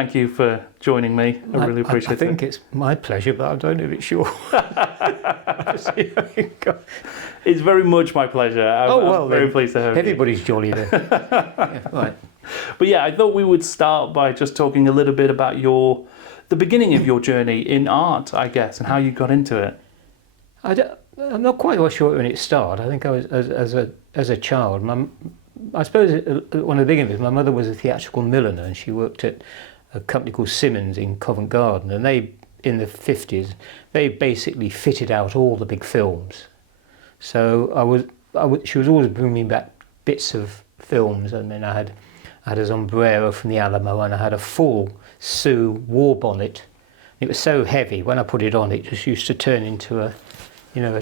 thank you for joining me. I really appreciate it. I think it's my pleasure, but I don't know if it's yours. It's very much my pleasure. I'm very pleased to have you. Everybody's jolly then. Yeah, right. But yeah, I thought we would start by just talking a little bit about the beginning of your journey in art, I guess, and how you got into it. I'm not quite sure when it started. I think I was as a child. I suppose one of the beginnings, my mother was a theatrical milliner, and she worked at a company called Simmons in Covent Garden, and they, in the 50s, they basically fitted out all the big films. So she was always bringing back bits of films. I mean, I had a sombrero from the Alamo, and I had a full Sioux war bonnet. It was so heavy, when I put it on, it just used to turn into a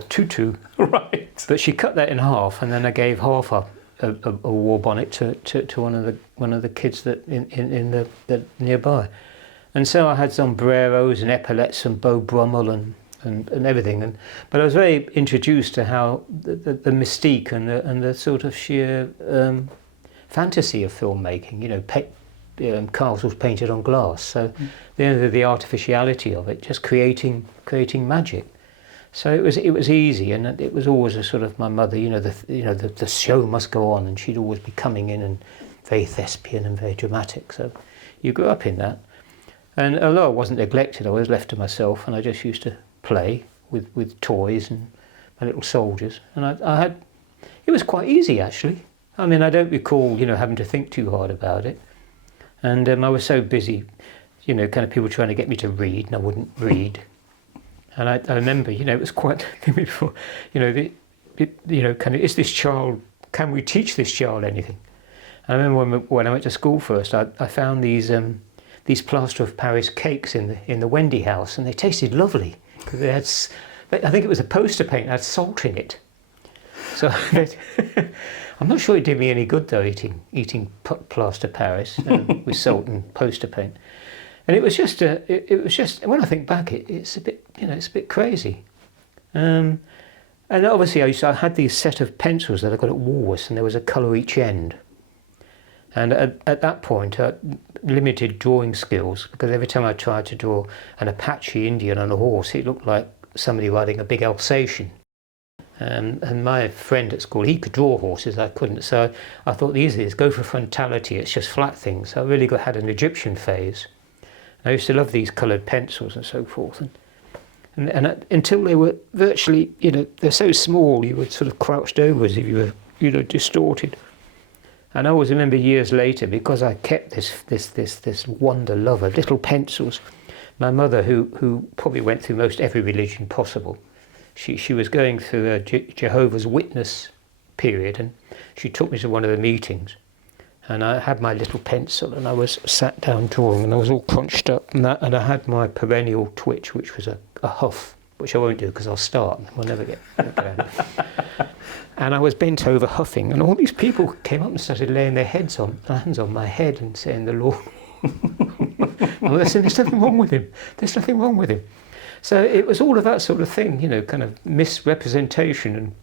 tutu. Right. But she cut that in half, and then I gave half a war bonnet to one of the kids that in the nearby. And so I had sombreros and epaulettes and Beau Brummel and everything. But I was very introduced to how the mystique and the sort of sheer fantasy of filmmaking. Castles painted on glass. So the artificiality of it, just creating magic. So it was easy, and it was always a sort of my mother. The show must go on, and she'd always be coming in and very thespian and very dramatic. So you grew up in that, and although I wasn't neglected, I was left to myself, and I just used to play with toys and my little soldiers, and it was quite easy actually. I mean, I don't recall having to think too hard about it, and I was so busy, kind of people trying to get me to read, and I wouldn't read. And I remember, it was quite before, is this child? Can we teach this child anything? And I remember when I went to school first, I found these plaster of Paris cakes in the Wendy house, and they tasted lovely because they had, I think it was a poster paint, it had salt in it. So I'm not sure it did me any good though, eating plaster Paris with salt and poster paint. And it was just when I think back, it's a bit crazy. And obviously I had these set of pencils that I got at Woolworths, and there was a colour each end. And at that point, limited drawing skills, because every time I tried to draw an Apache Indian on a horse, it looked like somebody riding a big Alsatian. And my friend at school, he could draw horses, I couldn't. So I thought the easiest is go for frontality, it's just flat things. So I really had an Egyptian phase. I used to love these coloured pencils and so forth, and until they were virtually, they're so small, you were sort of crouched over as if you were, distorted. And I always remember years later, because I kept this wonder love of little pencils. My mother, who probably went through most every religion possible, she was going through a Jehovah's Witness period, and she took me to one of the meetings. And I had my little pencil, and I was sat down drawing, and I was all crunched up, and I had my perennial twitch, which was a huff, which I won't do because I'll start and we'll never get going. And I was bent over huffing, and all these people came up and started laying their hands on my head and saying, "The Lord." And they said, "There's nothing wrong with him. There's nothing wrong with him." So it was all of that sort of thing, kind of misrepresentation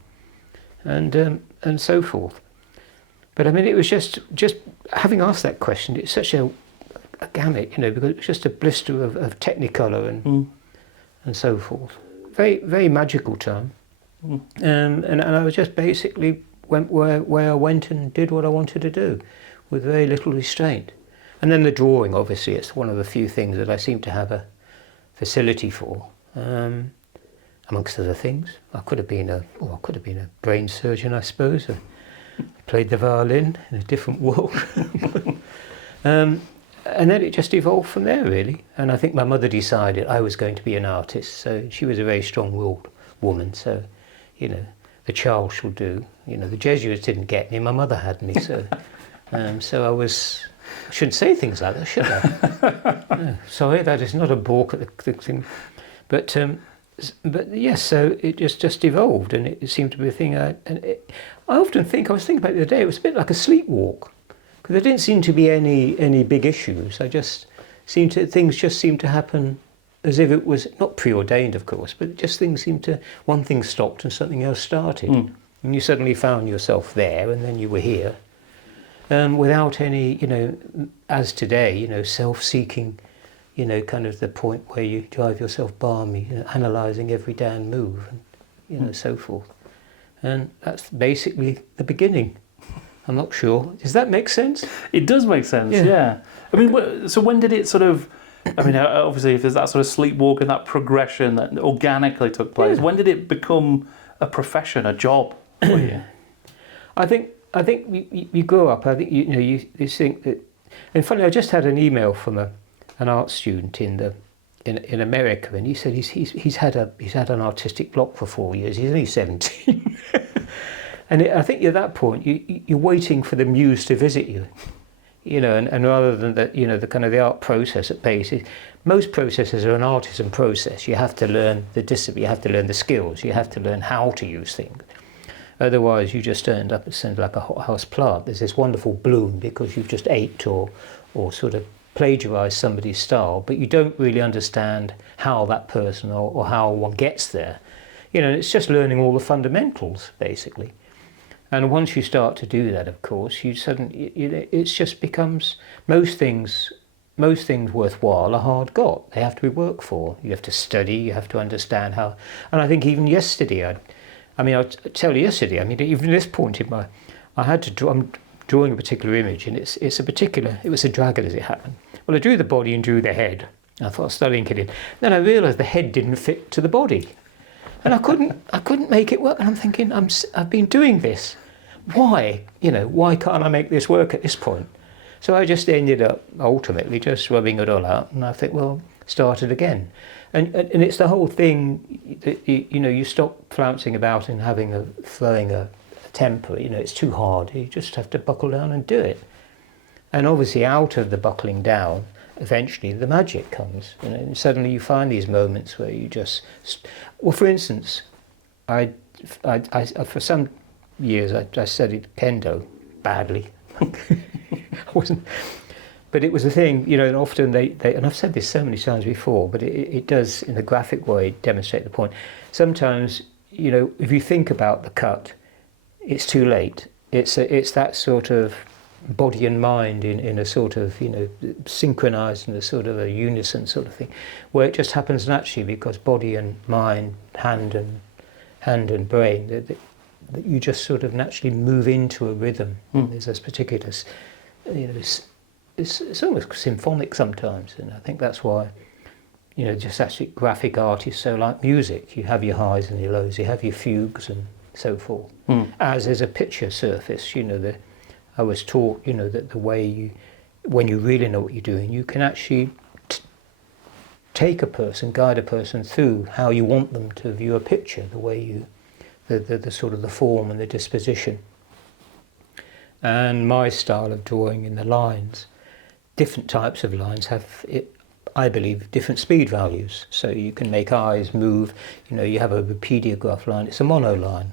and so forth. But I mean, it was just having asked that question, it's such a gamut, because it was just a blister of Technicolor and so forth. Very, very magical time. And I was just basically went where I went and did what I wanted to do with very little restraint. And then the drawing, obviously, it's one of the few things that I seem to have a facility for. Amongst other things, I could have been a brain surgeon, I suppose. Played the violin in a different world. And then it just evolved from there, really. And I think my mother decided I was going to be an artist, so she was a very strong-willed woman, so, the child shall do. The Jesuits didn't get me, my mother had me, so I shouldn't say things like that, should I? No, sorry, that is not a balk at the thing. But yes, so it just evolved, and it seemed to be a thing. I often think, I was thinking about it the other day, it was a bit like a sleepwalk, because there didn't seem to be any big issues. Things just seemed to happen as if it was not preordained, of course, but just one thing stopped and something else started. And you suddenly found yourself there, and then you were here. without any, as today, self-seeking, kind of the point where you drive yourself balmy, analysing every damn move, and so forth. And that's basically the beginning. I'm not sure. Does that make sense? It does make sense, yeah. I mean, so when did it sort of, I mean, obviously if there's that sort of sleepwalk and that progression that organically took place, when did it become a profession, a job for you? I think you grow up. I think you think that. And funny, I just had an email from an art student in America, and he said he's had an artistic block for 4 years. He's only 17, and I think at that point you're waiting for the muse to visit you, and rather than that, the kind of the art process at base. Most processes are an artisan process. You have to learn the discipline, you have to learn the skills, you have to learn how to use things. Otherwise, you just end up like a hothouse plant. There's this wonderful bloom because you've just aped or sort of plagiarised somebody's style, but you don't really understand how that person or how one gets there. It's just learning all the fundamentals, basically. And once you start to do that, of course, you suddenly it just becomes most things worthwhile are hard got. They have to be worked for. You have to study. You have to understand how. And I think even yesterday, I'll tell you yesterday. I mean, even at this point in I had to draw. I'm drawing a particular image, and it was a dragon as it happened. Well, I drew the body and drew the head. I thought I'll start inking it in. Then I realised the head didn't fit to the body, and I couldn't make it work. And I'm thinking, I've been doing this. Why? Why can't I make this work at this point? So I just ended up ultimately just rubbing it all out, and I think, well, start it again. And it's the whole thing that you stop flouncing about and throwing a temper. It's too hard. You just have to buckle down and do it. And obviously, out of the buckling down, eventually the magic comes. And suddenly you find these moments where you just. Well, for instance, I for some years I studied kendo badly. I wasn't. But it was a thing, and often they and I've said this so many times before, but it does, in a graphic way, demonstrate the point. Sometimes, if you think about the cut, it's too late. It's that sort of body and mind in a sort of, synchronized in a sort of a unison sort of thing, where it just happens naturally because body and mind, hand and brain, that you just sort of naturally move into a rhythm. There's this particular, it's almost symphonic sometimes, and I think that's why, just actually graphic art is so like music. You have your highs and your lows, you have your fugues and so forth. As is a picture surface, I was taught, that the way when you really know what you're doing, you can actually take a person, guide a person through how you want them to view a picture, the way the sort of the form and the disposition. And my style of drawing in the lines, different types of lines have, I believe, different speed values. So you can make eyes move. You have a repeadiograph line. It's a monoline,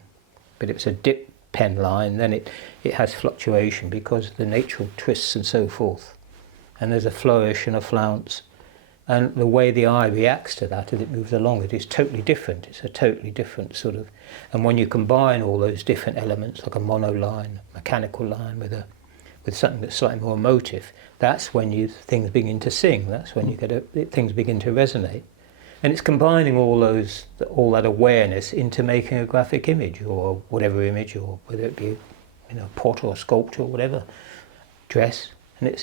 but if it's a dip pen line, then it has fluctuation because of the natural twists and so forth. And there's a flourish and a flounce. And the way the eye reacts to that as it moves along, it is totally different. It's a totally different sort of. And when you combine all those different elements, like a monoline, mechanical line with something that's slightly more emotive, that's when things begin to sing. That's when things begin to resonate. And it's combining all that awareness into making a graphic image or whatever image, or whether it be pot or sculpture or whatever, dress. And it's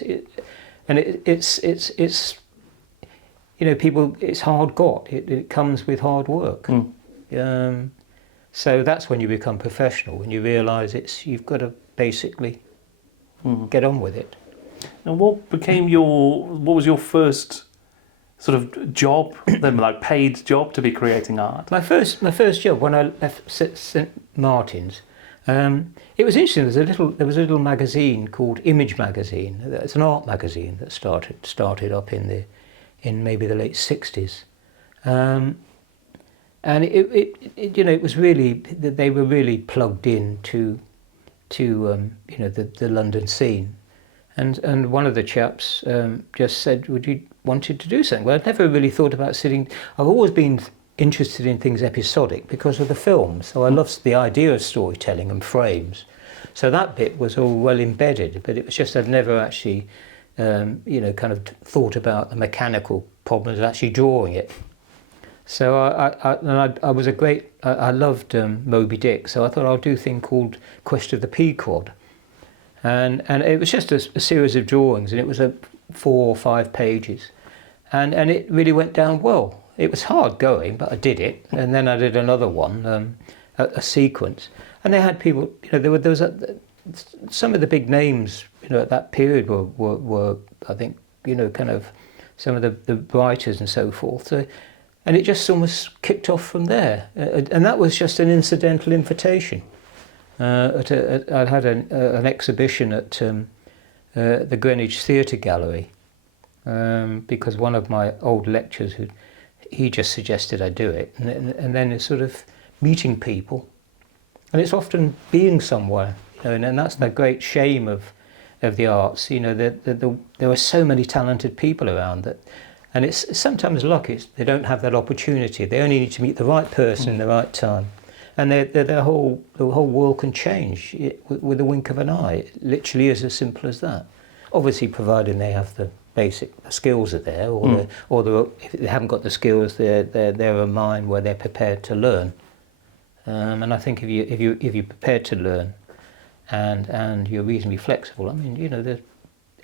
people. It's hard got. It comes with hard work. So that's when you become professional. When you realise you've got to basically get on with it. And what was your first sort of job, then, like paid job to be creating art? My first job when I left St Martin's, it was interesting. There was a little magazine called Image magazine. It's an art magazine that started up in maybe the late '60s, and it was really, they were really plugged in to the London scene, and one of the chaps just said, "Would you wanted to do something?" Well, I'd never really thought about sitting. I've always been interested in things episodic because of the films, so I loved the idea of storytelling and frames. So that bit was all well embedded, but it was just I'd never actually, kind of thought about the mechanical problems of actually drawing it. So I was I loved Moby Dick, so I thought I'll do a thing called Quest of the Pequod. And it was just a series of drawings, and it was 4 or 5 pages. And it really went down well. It was hard going, but I did it. And then I did another one, a sequence. And they had people, there was some of the big names, at that period were I think, kind of some of the writers and so forth. So, and it just almost kicked off from there. And that was just an incidental invitation. I had an exhibition at the Greenwich Theatre Gallery because one of my old lecturers, he just suggested I do it. And then it's sort of meeting people. And it's often being somewhere, and that's the great shame of the arts. There are so many talented people around that. And it's sometimes luck. They don't have that opportunity. They only need to meet the right person in the right time, and the whole world can change with a wink of an eye. It literally is as simple as that. Obviously, providing they have the basic skills are there, or if they haven't got the skills, they're a mind where they're prepared to learn. And I think if you're prepared to learn, and you're reasonably flexible, I mean,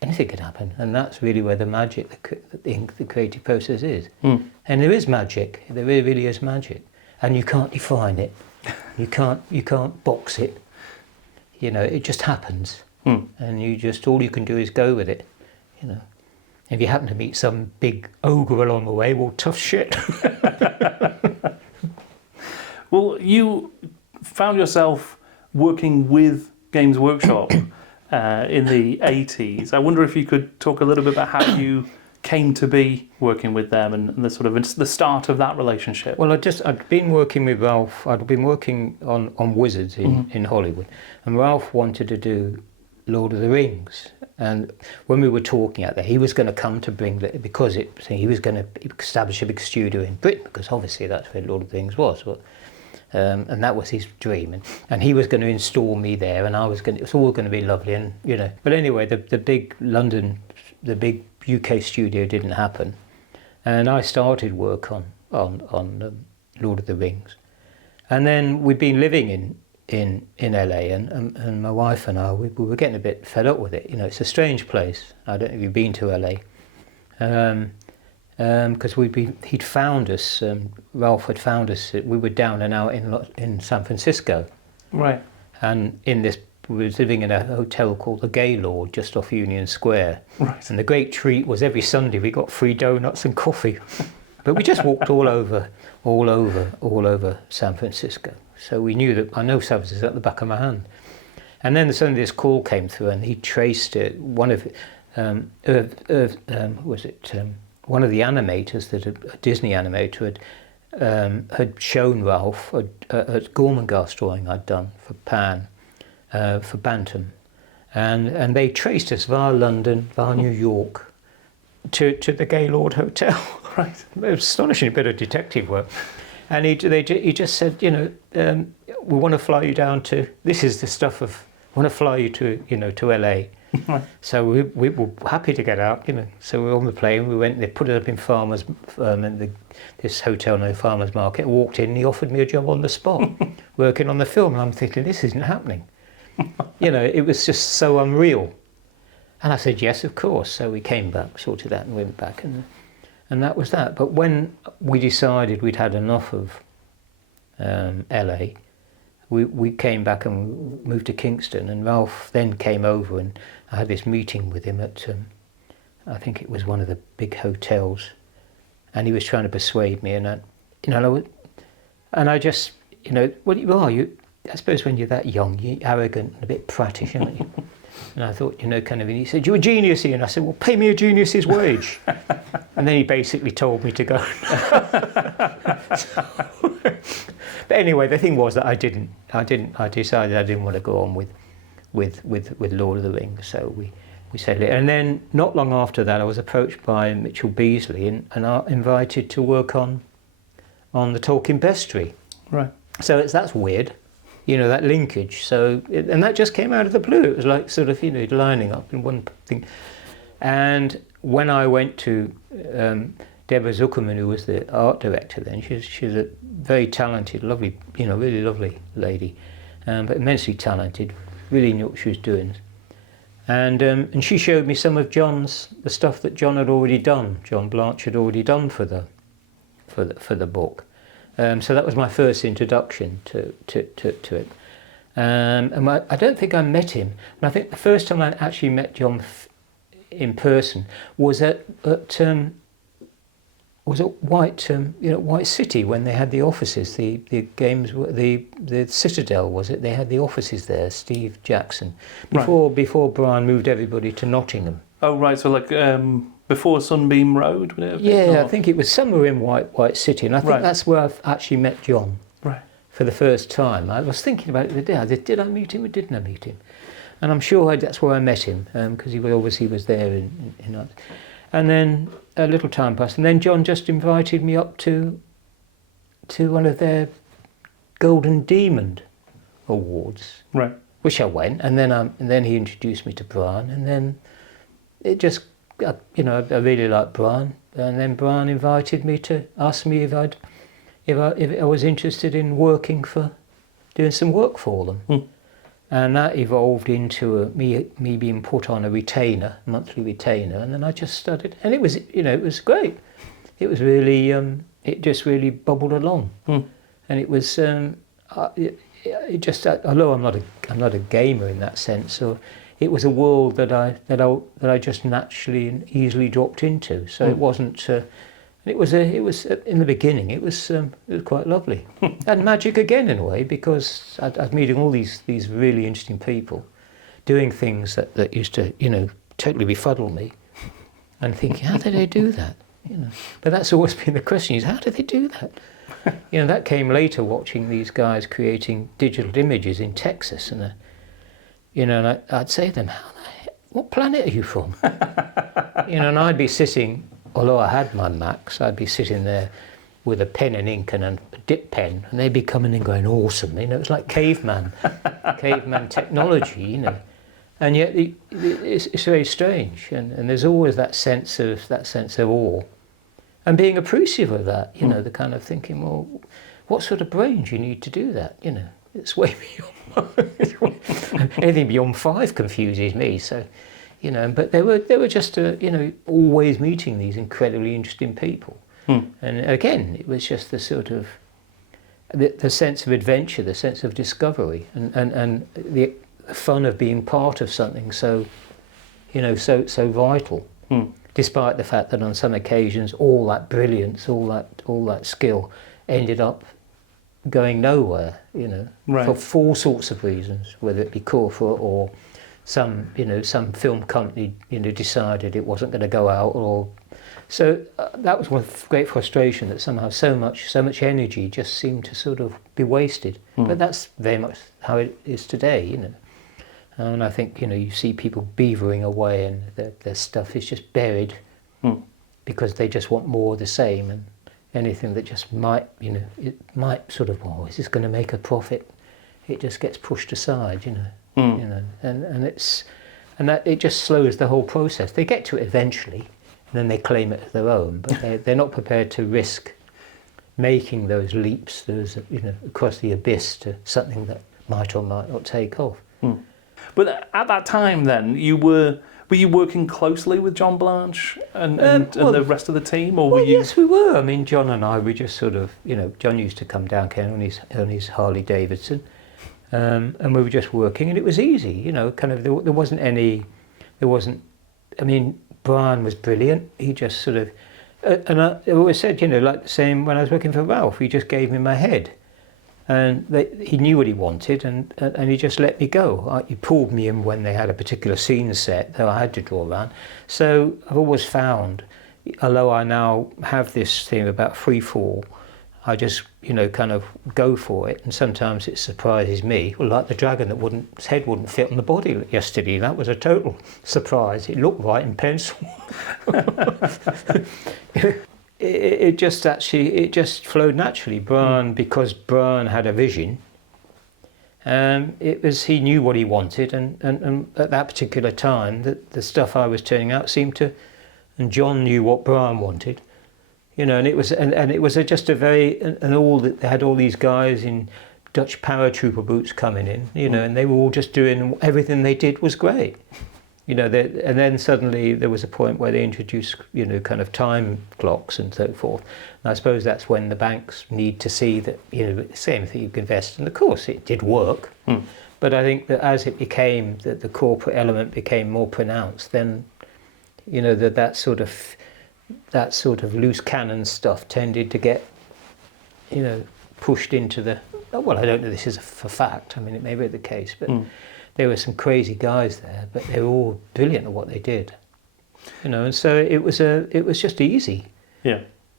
anything can happen, and that's really where the magic, the creative process is. And there is magic. There really is magic, and you can't define it. You can't box it. It just happens, and all you can do is go with it. If you happen to meet some big ogre along the way, well, tough shit. Well, you found yourself working with Games Workshop in the 80s. I wonder if you could talk a little bit about how you came to be working with them and the sort of the start of that relationship. Well, I'd been working with Ralph. I'd been working on Wizards in Hollywood, and Ralph wanted to do Lord of the Rings. And when we were talking out there, he was going to come to bring because he was going to establish a big studio in Britain, because obviously that's where Lord of the Rings was. And that was his dream, and he was going to install me there, and it was all going to be lovely, and But anyway, the big UK studio didn't happen, and I started work on Lord of the Rings, and then we'd been living in LA, and my wife and I we were getting a bit fed up with it. It's a strange place. I don't know if you've been to LA. Because he'd found us, Ralph had found us, we were down and out in San Francisco. Right. And we were living in a hotel called the Gaylord, just off Union Square. Right. And the great treat was every Sunday we got free donuts and coffee. But we just walked all over San Francisco. So we knew that, I know San Francisco at the back of my hand. And then suddenly this call came through, and he traced it, one of the animators, a Disney animator, had shown Ralph a Gormenghast drawing I'd done for Pan, for Bantam, and they traced us via London, via New York, to the Gaylord Hotel. Right, it was astonishing bit of detective work, and he just said, we want to fly you down to. This is the stuff of. We want to fly you to LA. Right. So we were happy to get out, So we were on the plane. We went. They put it up in Farmers, this hotel near Farmers Market. I walked in. And he offered me a job on the spot, working on the film. And I'm thinking, this isn't happening. It was just so unreal. And I said, yes, of course. So we came back, sorted that, and went back, and that was that. But when we decided we'd had enough of LA. We came back and moved to Kingston, and Ralph then came over, and I had this meeting with him at, I think it was one of the big hotels, and he was trying to persuade me, and I just, what you are, I suppose when you're that young, you're arrogant and a bit prattish, aren't you? And I thought, kind of, and he said, you're a genius, Ian. I said, well, pay me a genius's wage. And then he basically told me to go. But anyway, the thing was that I decided I didn't want to go on with Lord of the Rings, so we settled it. And then not long after that, I was approached by Mitchell Beasley and invited to work on the Tolkien Bestiary. Right. So that's weird. that linkage. So, and that just came out of the blue. It was like sort of, lining up in one thing. And when I went to Deborah Zuckerman, who was the art director then, she's a very talented, lovely, really lovely lady, but immensely talented, really knew what she was doing. And she showed me some of the stuff that John had already done. John Blanche had already done for the book. So that was my first introduction to it. And I don't think I met him. And I think the first time I actually met John in person was at White City, when they had the offices, the games, the Citadel, was it? They had the offices there, Steve Jackson, before Bryan moved everybody to Nottingham. Oh right, so like before Sunbeam Road, would it have been? Yeah, I think it was somewhere in White City, and I think that's where I've actually met John for the first time. I was thinking about it the day. Did I meet him or didn't I meet him? And I'm sure that's where I met him, because he obviously was there in and then a little time passed, and then John just invited me up to one of their Golden Demon Awards, which I went, and then he introduced me to Bryan, and then it just, I really liked Bryan, and then Bryan invited me to ask me if I was interested in doing some work for them. And that evolved into me being put on a monthly retainer, and then I just started, and it was great. It was really, it just really bubbled along, and it was, although I'm not a gamer in that sense, so it was a world that I just naturally and easily dropped into. So it wasn't. It was in the beginning. It was quite lovely, and magic again in a way, because I was meeting all these really interesting people, doing things that used to totally befuddle me, and thinking, how did they do that? But that's always been the question: is how did they do that? That came later, watching these guys creating digital images in Texas, and and I'd say to them, what planet are you from? And I'd be sitting. Although I had my Macs, I'd be sitting there with a pen and ink and a dip pen, and they'd be coming in going, awesome. It was like caveman technology, And yet it's very strange, and there's always that sense of awe, and being appreciative of that. The kind of thinking, well, what sort of brains you need to do that? It's way beyond anything beyond 5 confuses me. So. But they were just always meeting these incredibly interesting people, and again it was just the sort of the sense of adventure, the sense of discovery, and the fun of being part of something so vital, despite the fact that on some occasions all that brilliance, all that skill ended up going nowhere, for all sorts of reasons, whether it be corporate or some film company decided it wasn't going to go out, or so that was one great frustration, that somehow so much energy just seemed to sort of be wasted. But that's very much how it is today, and I think you see people beavering away, and their stuff is just buried because they just want more of the same, and anything that just might it might sort of, is this going to make a profit, it just gets pushed aside, and that it just slows the whole process. They get to it eventually, and then they claim it as their own, but they're not prepared to risk making those leaps, across the abyss to something that might or might not take off. But at that time, then were you working closely with John Blanche and the rest of the team, or were you? Yes, we were. I mean, John and I, we just sort of, John used to come down here on his Harley Davidson. And we were just working, and it was easy, kind of, I mean, Bryan was brilliant. He just sort of, and I always said, like the same when I was working for Ralph, he just gave me my head, and he knew what he wanted, and he just let me go. He pulled me in when they had a particular scene set that I had to draw around. So I've always found, although I now have this thing about free fall, I just, kind of go for it, and sometimes it surprises me. Well, like the dragon his head wouldn't fit on the body yesterday. That was a total surprise. It looked right in pencil. it just flowed naturally. Bryan, because Bryan had a vision, he knew what he wanted, and at that particular time, the stuff I was turning out seemed to, and John knew what Bryan wanted, and it was just a very, they had all these guys in Dutch paratrooper boots coming in, and they were all just doing everything they did was great. And then suddenly there was a point where they introduced, kind of time clocks and so forth. And I suppose that's when the banks need to see that, same thing you can invest. And of course it did work. But I think that as it became, that the corporate element became more pronounced, then, that sort of loose cannon stuff tended to get, pushed into the, well, I don't know this is for fact. I mean, it may be the case, but... There were some crazy guys there, but they were all brilliant at what they did, and so it was just easy,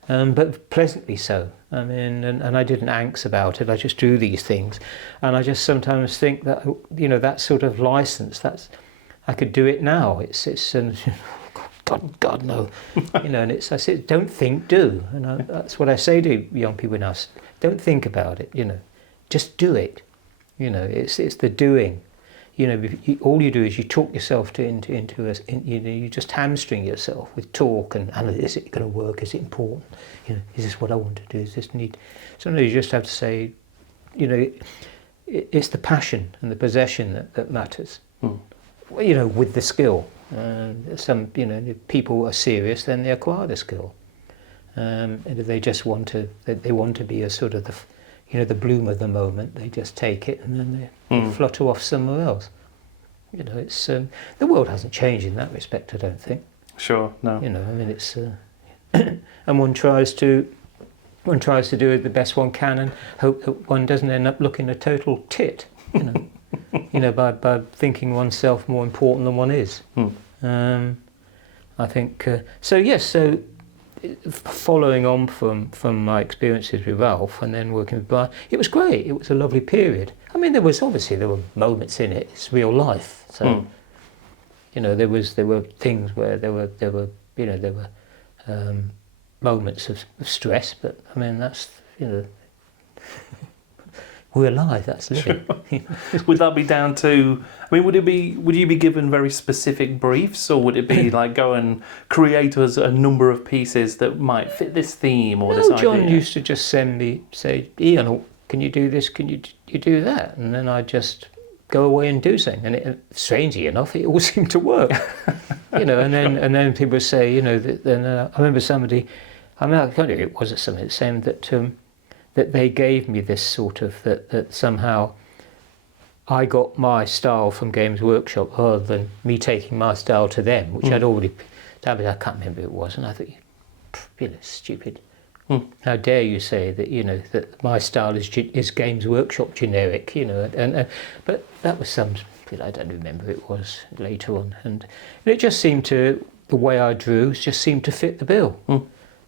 but pleasantly so. I mean, and I didn't angst about it. I just do these things, and I just sometimes think that that sort of license, I could do it now. It's God no, and I said, don't think, do, and that's what I say to young people now. Don't think about it, just do it. It's the doing. All you do is you talk yourself into you just hamstring yourself with talk and is it going to work? Is it important? Is this what I want to do? Is this need? Sometimes you just have to say, it's the passion and the possession that matters. With the skill. Some if people are serious, then they acquire the skill. And if they just want to be a sort of the bloom of the moment, they just take it and then they flutter off somewhere else. It's the world hasn't changed in that respect, I don't think. Sure, no. I mean, it's and one tries to do it the best one can and hope that one doesn't end up looking a total tit. By thinking oneself more important than one is. I think so. Yes, so. Following on from my experiences with Ralph and then working with Bryan, it was great. It was a lovely period. I mean, there were moments in it. It's real life. So, there were things where there were moments of stress. But I mean, that's we're alive. That's living. Sure. Would that be down to? I mean, would you be given very specific briefs, or would it be like go and create us a number of pieces that might fit this theme or this idea? John used to just say, Ian, can you do this? Can you do that? And then I'd just go away and do something. And strangely enough, it all seemed to work. And then people would say, I remember somebody, I can't remember it was something saying that they gave me this sort of that somehow I got my style from Games Workshop rather than me taking my style to them, which I'd already established. I can't remember who it was, and I thought, stupid. How dare you say that that my style is Games Workshop generic, but that was I don't remember who it was later on, and it just seemed to, the way I drew just seemed to fit the bill,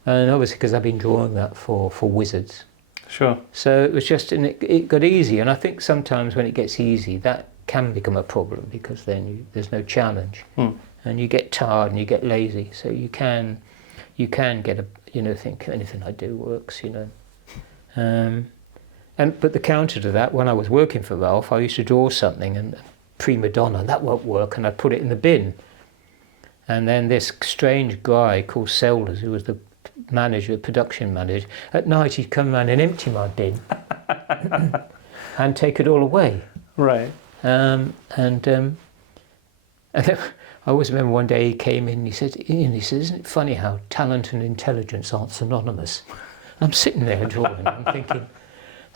and obviously because I've been drawing that for Wizards. Sure. So it was just, and it got easy, and I think sometimes when it gets easy, that can become a problem because then there's no challenge, and you get tired and you get lazy. So you can get think anything I do works, but the counter to that, when I was working for Ralph, I used to draw something and prima donna, that won't work, and I'd put it in the bin, and then this strange guy called Sellers, who was the production manager, at night he'd come around and empty my bin and take it all away. Right. And then I always remember one day he came in and he said, Ian, isn't it funny how talent and intelligence aren't synonymous? And I'm sitting there drawing, I'm thinking,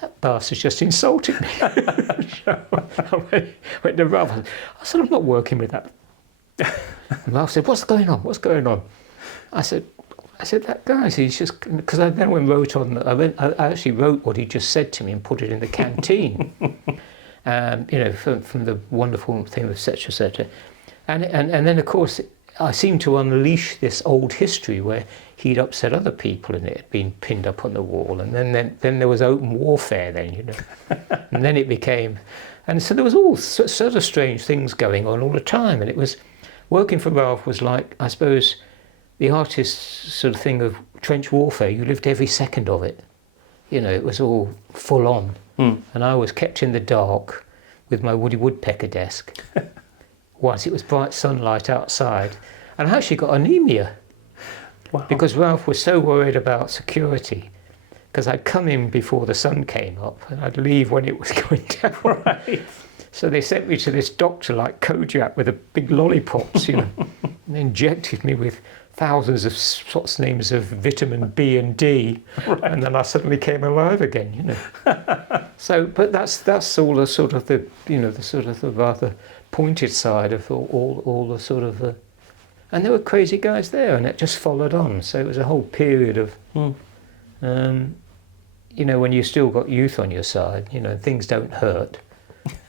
that bastard's just insulted me. I went to Ralph, I said, I'm not working with that. And Ralph said, what's going on? I said, that guy, he's just, because I then wrote on, I actually wrote what he just said to me and put it in the canteen, from the wonderful thing of etc. And then, of course, I seemed to unleash this old history where he'd upset other people and it had been pinned up on the wall. And then there was open warfare then, and then it became, and so there was all sort of strange things going on all the time. And it was, working for Ralph was like, I suppose, the artist's sort of thing of trench warfare. You lived every second of it. It was all full on. And I was kept in the dark, with my woody woodpecker desk once it was bright sunlight outside, and I actually got anemia. Wow. Because Ralph was so worried about security, because I'd come in before the sun came up and I'd leave when it was going down. Right. So they sent me to this doctor like Kojak with a big lollipops, and they injected me with thousands of sorts names of vitamin B and D, right. And then I suddenly came alive again, So, but that's all the sort of the sort of the rather pointed side of all the sort of. And there were crazy guys there, and it just followed on. So it was a whole period of, when you still got youth on your side, things don't hurt.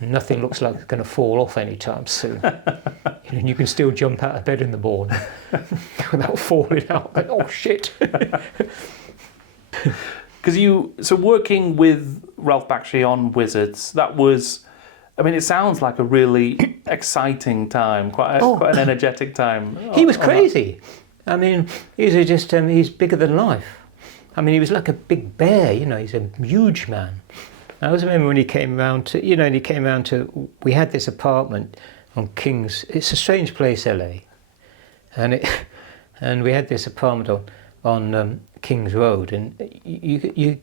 Nothing looks like it's going to fall off anytime soon. And you can still jump out of bed in the morning without falling out. Like, oh, shit. So working with Ralph Bakshi on Wizards, that was, it sounds like a really exciting time, quite an energetic time. He was crazy. He's bigger than life. He was like a big bear, he's a huge man. I always remember when he came round to, we had this apartment on King's, it's a strange place, LA. And we had this apartment on King's Road, and you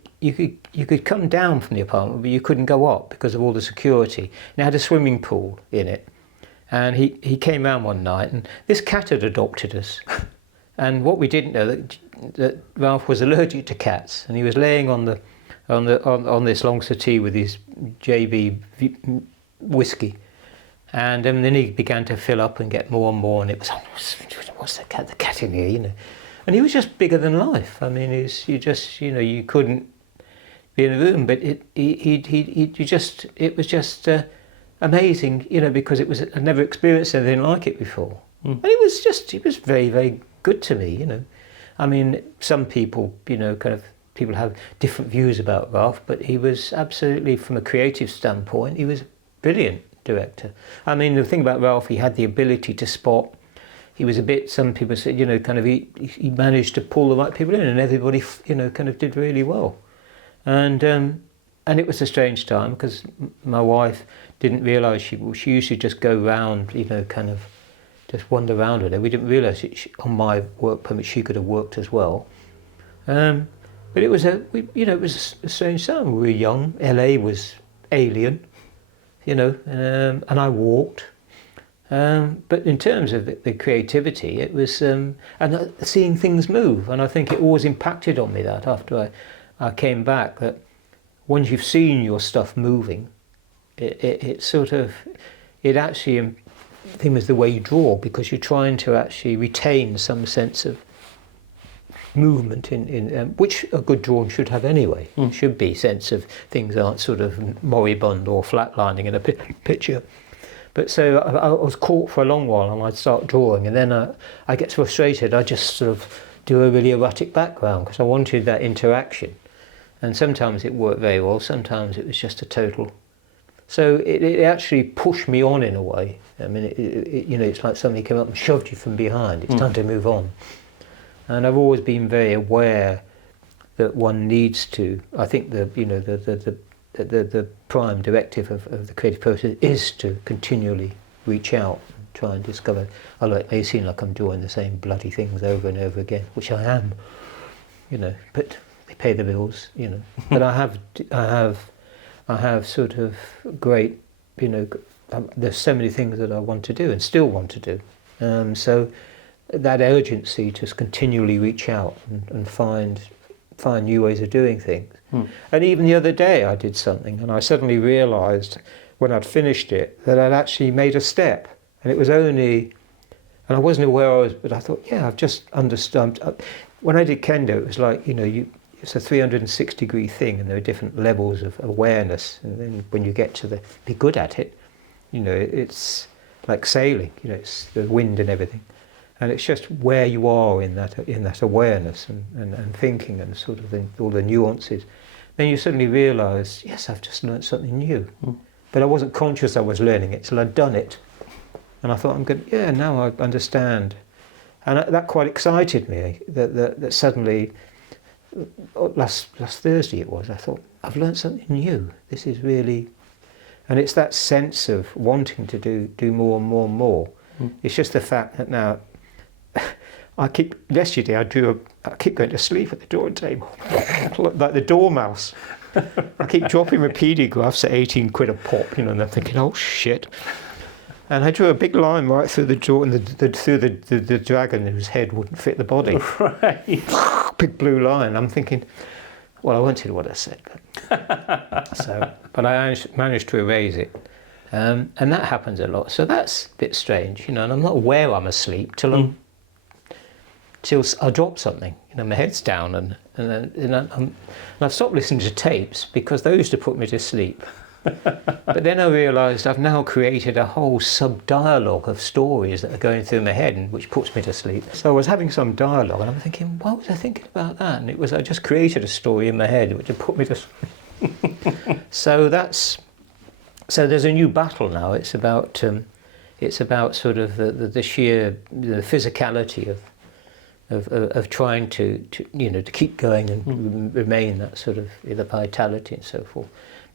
could come down from the apartment, but you couldn't go up because of all the security. And it had a swimming pool in it. And he came round one night, and this cat had adopted us. And what we didn't know, that Ralph was allergic to cats, and he was laying on this long settee with his JB whiskey, and then he began to fill up and get more and more, and it was, what's the cat in here, And he was just bigger than life. You couldn't be in a room, but it was just amazing, because I'd never experienced anything like it before. And he was very, very good to me, some people, people have different views about Ralph, but he was absolutely, from a creative standpoint, he was a brilliant director. The thing about Ralph, he had the ability to spot. He was a bit, some people said, he managed to pull the right people in, and everybody, kind of did really well. And it was a strange time, because my wife didn't realise she used to just go round, just wander around with her. We didn't realise on my work permit she could have worked as well. But it was it was a strange time. We were young. LA was alien, and I walked. But in terms of the creativity, it was and seeing things move, and I think it always impacted on me that after I came back, that once you've seen your stuff moving, it actually, I think, was the way you draw, because you're trying to actually retain some sense of movement in which a good drawing should have anyway. It should be sense of things aren't sort of moribund or flatlining in a picture. But so I was caught for a long while, and I'd start drawing, and then I get frustrated. I just sort of do a really erratic background because I wanted that interaction, and sometimes it worked very well. Sometimes it was just a total. So it actually pushed me on in a way. It's like somebody came up and shoved you from behind. It's time to move on. And I've always been very aware that one needs to. I think the prime directive of the creative process is to continually reach out and try and discover. Although it may seem like I'm doing the same bloody things over and over again, which I am, but they pay the bills, But I have sort of great, there's so many things that I want to do and still want to do. So that urgency to continually reach out and find new ways of doing things. And even the other day I did something, and I suddenly realised when I'd finished it that I'd actually made a step, and it was only, and I wasn't aware but I thought, I've just understood. When I did kendo, it was like, it's a 360-degree thing, and there are different levels of awareness, and then when you get to be good at it, it's like sailing, it's the wind and everything. And it's just where you are in that awareness and thinking and sort of all the nuances. Then you suddenly realise, yes, I've just learnt something new. But I wasn't conscious I was learning it till I'd done it. And I thought, I'm good, now I understand. And that quite excited me, that suddenly, last Thursday it was, I thought, I've learnt something new. This is really... And it's that sense of wanting to do more and more and more. It's just the fact that now, yesterday I keep going to sleep at the door table, like the dormouse. I keep dropping repeating-graphs at 18 quid a pop, and I'm thinking, oh shit. And I drew a big line right through the door and through the dragon whose head wouldn't fit the body. Right. Big blue line. I'm thinking, well, I won't tell you what I said, but I managed to erase it. And that happens a lot. So that's a bit strange, and I'm not aware I'm asleep till I drop something. My head's down and I've stopped listening to tapes because those used to put me to sleep. But then I realised I've now created a whole sub-dialogue of stories that are going through my head, and which puts me to sleep. So I was having some dialogue, and I'm thinking, what was I thinking about that? And it was, I just created a story in my head which had put me to sleep. So there's a new battle now. It's about sort of the sheer physicality of trying to keep going and remain that sort of the vitality and so forth.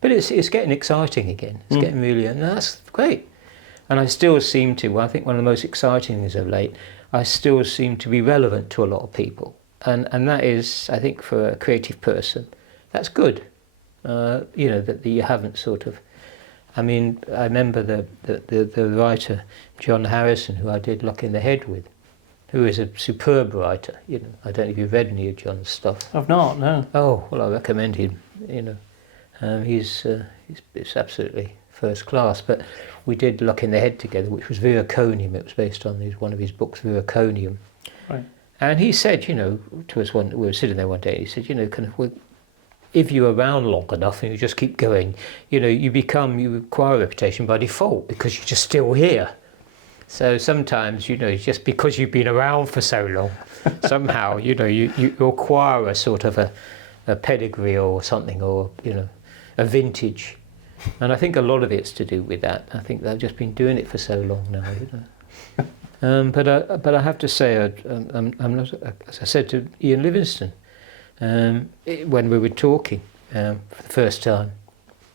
But it's getting exciting again. It's getting really, and that's great. And I still seem to, I think one of the most exciting things of late, I still seem to be relevant to a lot of people. And that is, I think, for a creative person, that's good. That you haven't sort of, I mean, I remember the writer, John Harrison, who I did Lock in the Head with, who is a superb writer. I don't know if you've read any of John's stuff. I've not, no. Oh, well, I recommend him, He's absolutely first class. But we did Lock in the Head together, which was Viraconium. It was based on one of his books, Viraconium. Right. And he said, to us we were sitting there one day, he said, if you're around long enough and you just keep going, you acquire a reputation by default because you're just still here. So sometimes, just because you've been around for so long, somehow, you acquire a sort of a pedigree or something, or, a vintage. And I think a lot of it's to do with that. I think they've just been doing it for so long now, But I have to say, I'm not, as I said to Ian Livingstone, when we were talking for the first time,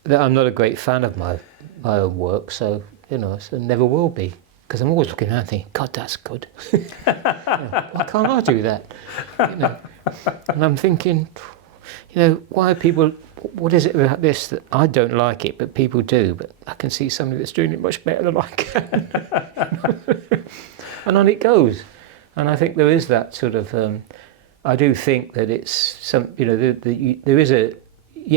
that I'm not a great fan of my own work, so, I never will be. Because I'm always looking around thinking, God, that's good. Why can't I do that? And I'm thinking, why are people, what is it about this that I don't like it, but people do, but I can see somebody that's doing it much better than I can. And on it goes. And I think there is that sort of, I do think that it's some, there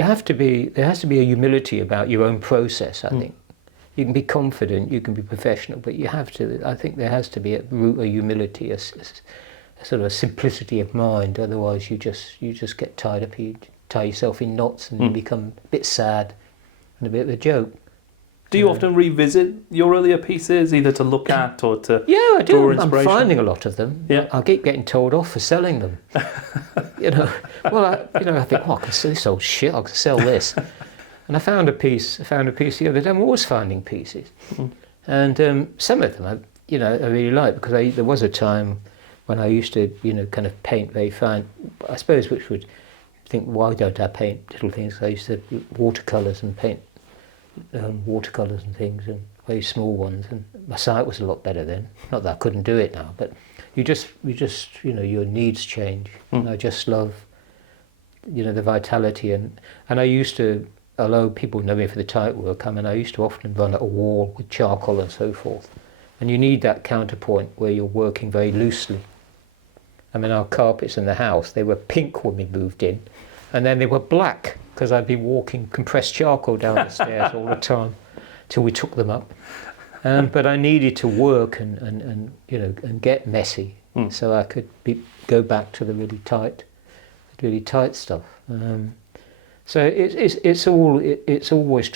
has to be a humility about your own process, I think. You can be confident, you can be professional, but I think there has to be a root of humility, a sort of a simplicity of mind. Otherwise, you just get tied up. You tie yourself in knots, and you become a bit sad and a bit of a joke. Do you often revisit your earlier pieces, either to look at or to I do. draw I'm inspiration? finding a lot of them. Yeah. I keep getting told off for selling them. Well, I think, I can sell this old shit. I can sell this. And I found a piece the other day. I'm always finding pieces, and some of them I really like, because there was a time when I used to kind of paint very fine. I suppose which would think, why don't I paint little things? I used to watercolours and paint watercolours and things, and very small ones. And my sight was a lot better then. Not that I couldn't do it now, but you just your needs change. And I just love the vitality, and I used to. Although people know me for the tight work, I used to often run at a wall with charcoal and so forth. And you need that counterpoint where you're working very loosely. Our carpets in the house, they were pink when we moved in, and then they were black because I'd be walking compressed charcoal down the stairs all the time till we took them up. But I needed to work and get messy, so I could go back to the really tight stuff. So there's always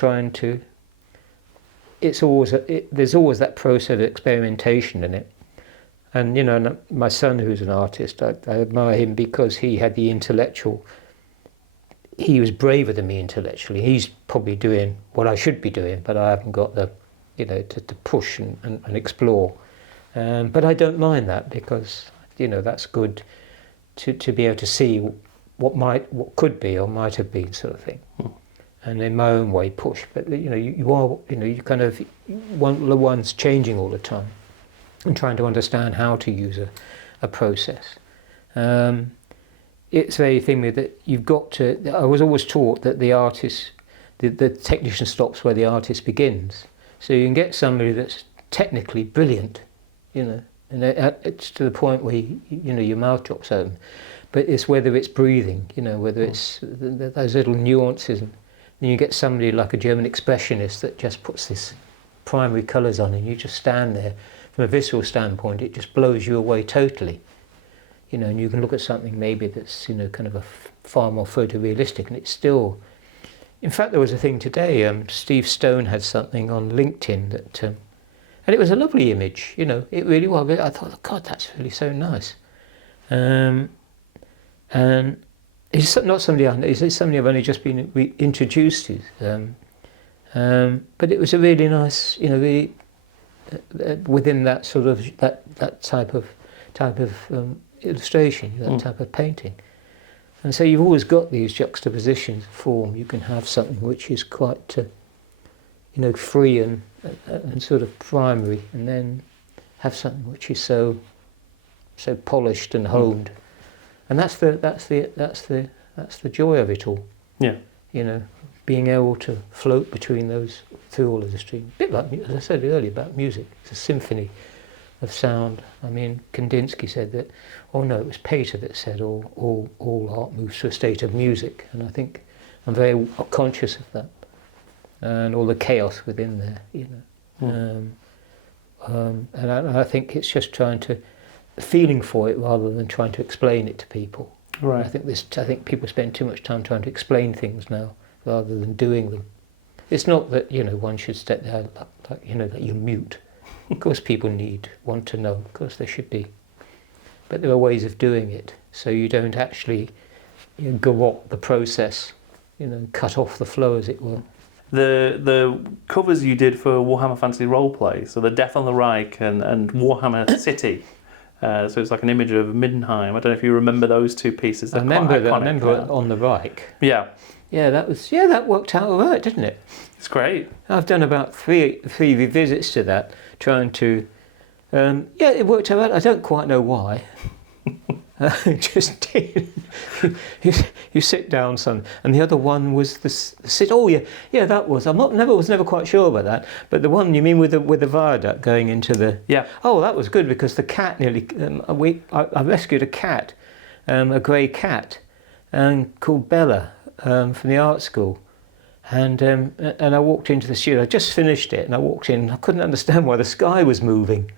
that process of experimentation in it. And my son, who's an artist, I admire him because he had the intellectual. He was braver than me intellectually. He's probably doing what I should be doing, but I haven't got the to push and explore. But I don't mind that, because that's good to be able to see what could be or might have been, sort of thing. and in my own way push. But you are, you kind of the ones changing all the time and trying to understand how to use a process. It's very thing with that you've got to. I was always taught that the artist, the technician stops where the artist begins. So you can get somebody that's technically brilliant, and it's to the point where your mouth drops open. But it's whether it's breathing, whether it's those little nuances. And then you get somebody like a German expressionist that just puts this primary colours on, and you just stand there. From a visual standpoint, it just blows you away totally. And you can look at something maybe that's kind of a far more photorealistic, and it's still. In fact, there was a thing today. Steve Stone had something on LinkedIn that, and it was a lovely image. It really was. I thought, God, that's really so nice. And it's not somebody it's somebody I've only just been introduced to. But it was a really nice, within that sort of that type of illustration, that type of painting. And so you've always got these juxtapositions of form. You can have something which is quite, free and sort of primary, and then have something which is so polished and honed. And that's the joy of it all. Yeah. Being able to float between those through all of the streams. A bit like, as I said earlier, about music. It's a symphony of sound. I mean, Kandinsky said that, it was Pater that said all art moves to a state of music, and I think I'm very conscious of that, and all the chaos within there, and I think it's just feeling for it rather than trying to explain it to people. Right. I think people spend too much time trying to explain things now rather than doing them. It's not that one should step there that you're mute. Of course, people want to know. Of course, there should be. But there are ways of doing it, so you don't actually garrot the process, cut off the flow, as it were. The covers you did for Warhammer Fantasy Roleplay, so the Death on the Reich and Warhammer City. So it's like an image of Middenheim. I don't know if you remember those two pieces. I remember on the Reich. Yeah. Yeah, that worked out all right, didn't it? It's great. I've done about three revisits to that, trying to. It worked out. I don't quite know why. Just did. You sit down, son, and the other one was the sit. Oh yeah, that was. Was never quite sure about that. But the one you mean with the viaduct going into the. Yeah. Oh, that was good because the cat nearly. I rescued a cat, a grey cat, called Bella, from the art school. And I walked into the studio. I just finished it, and I walked in. I couldn't understand why the sky was moving,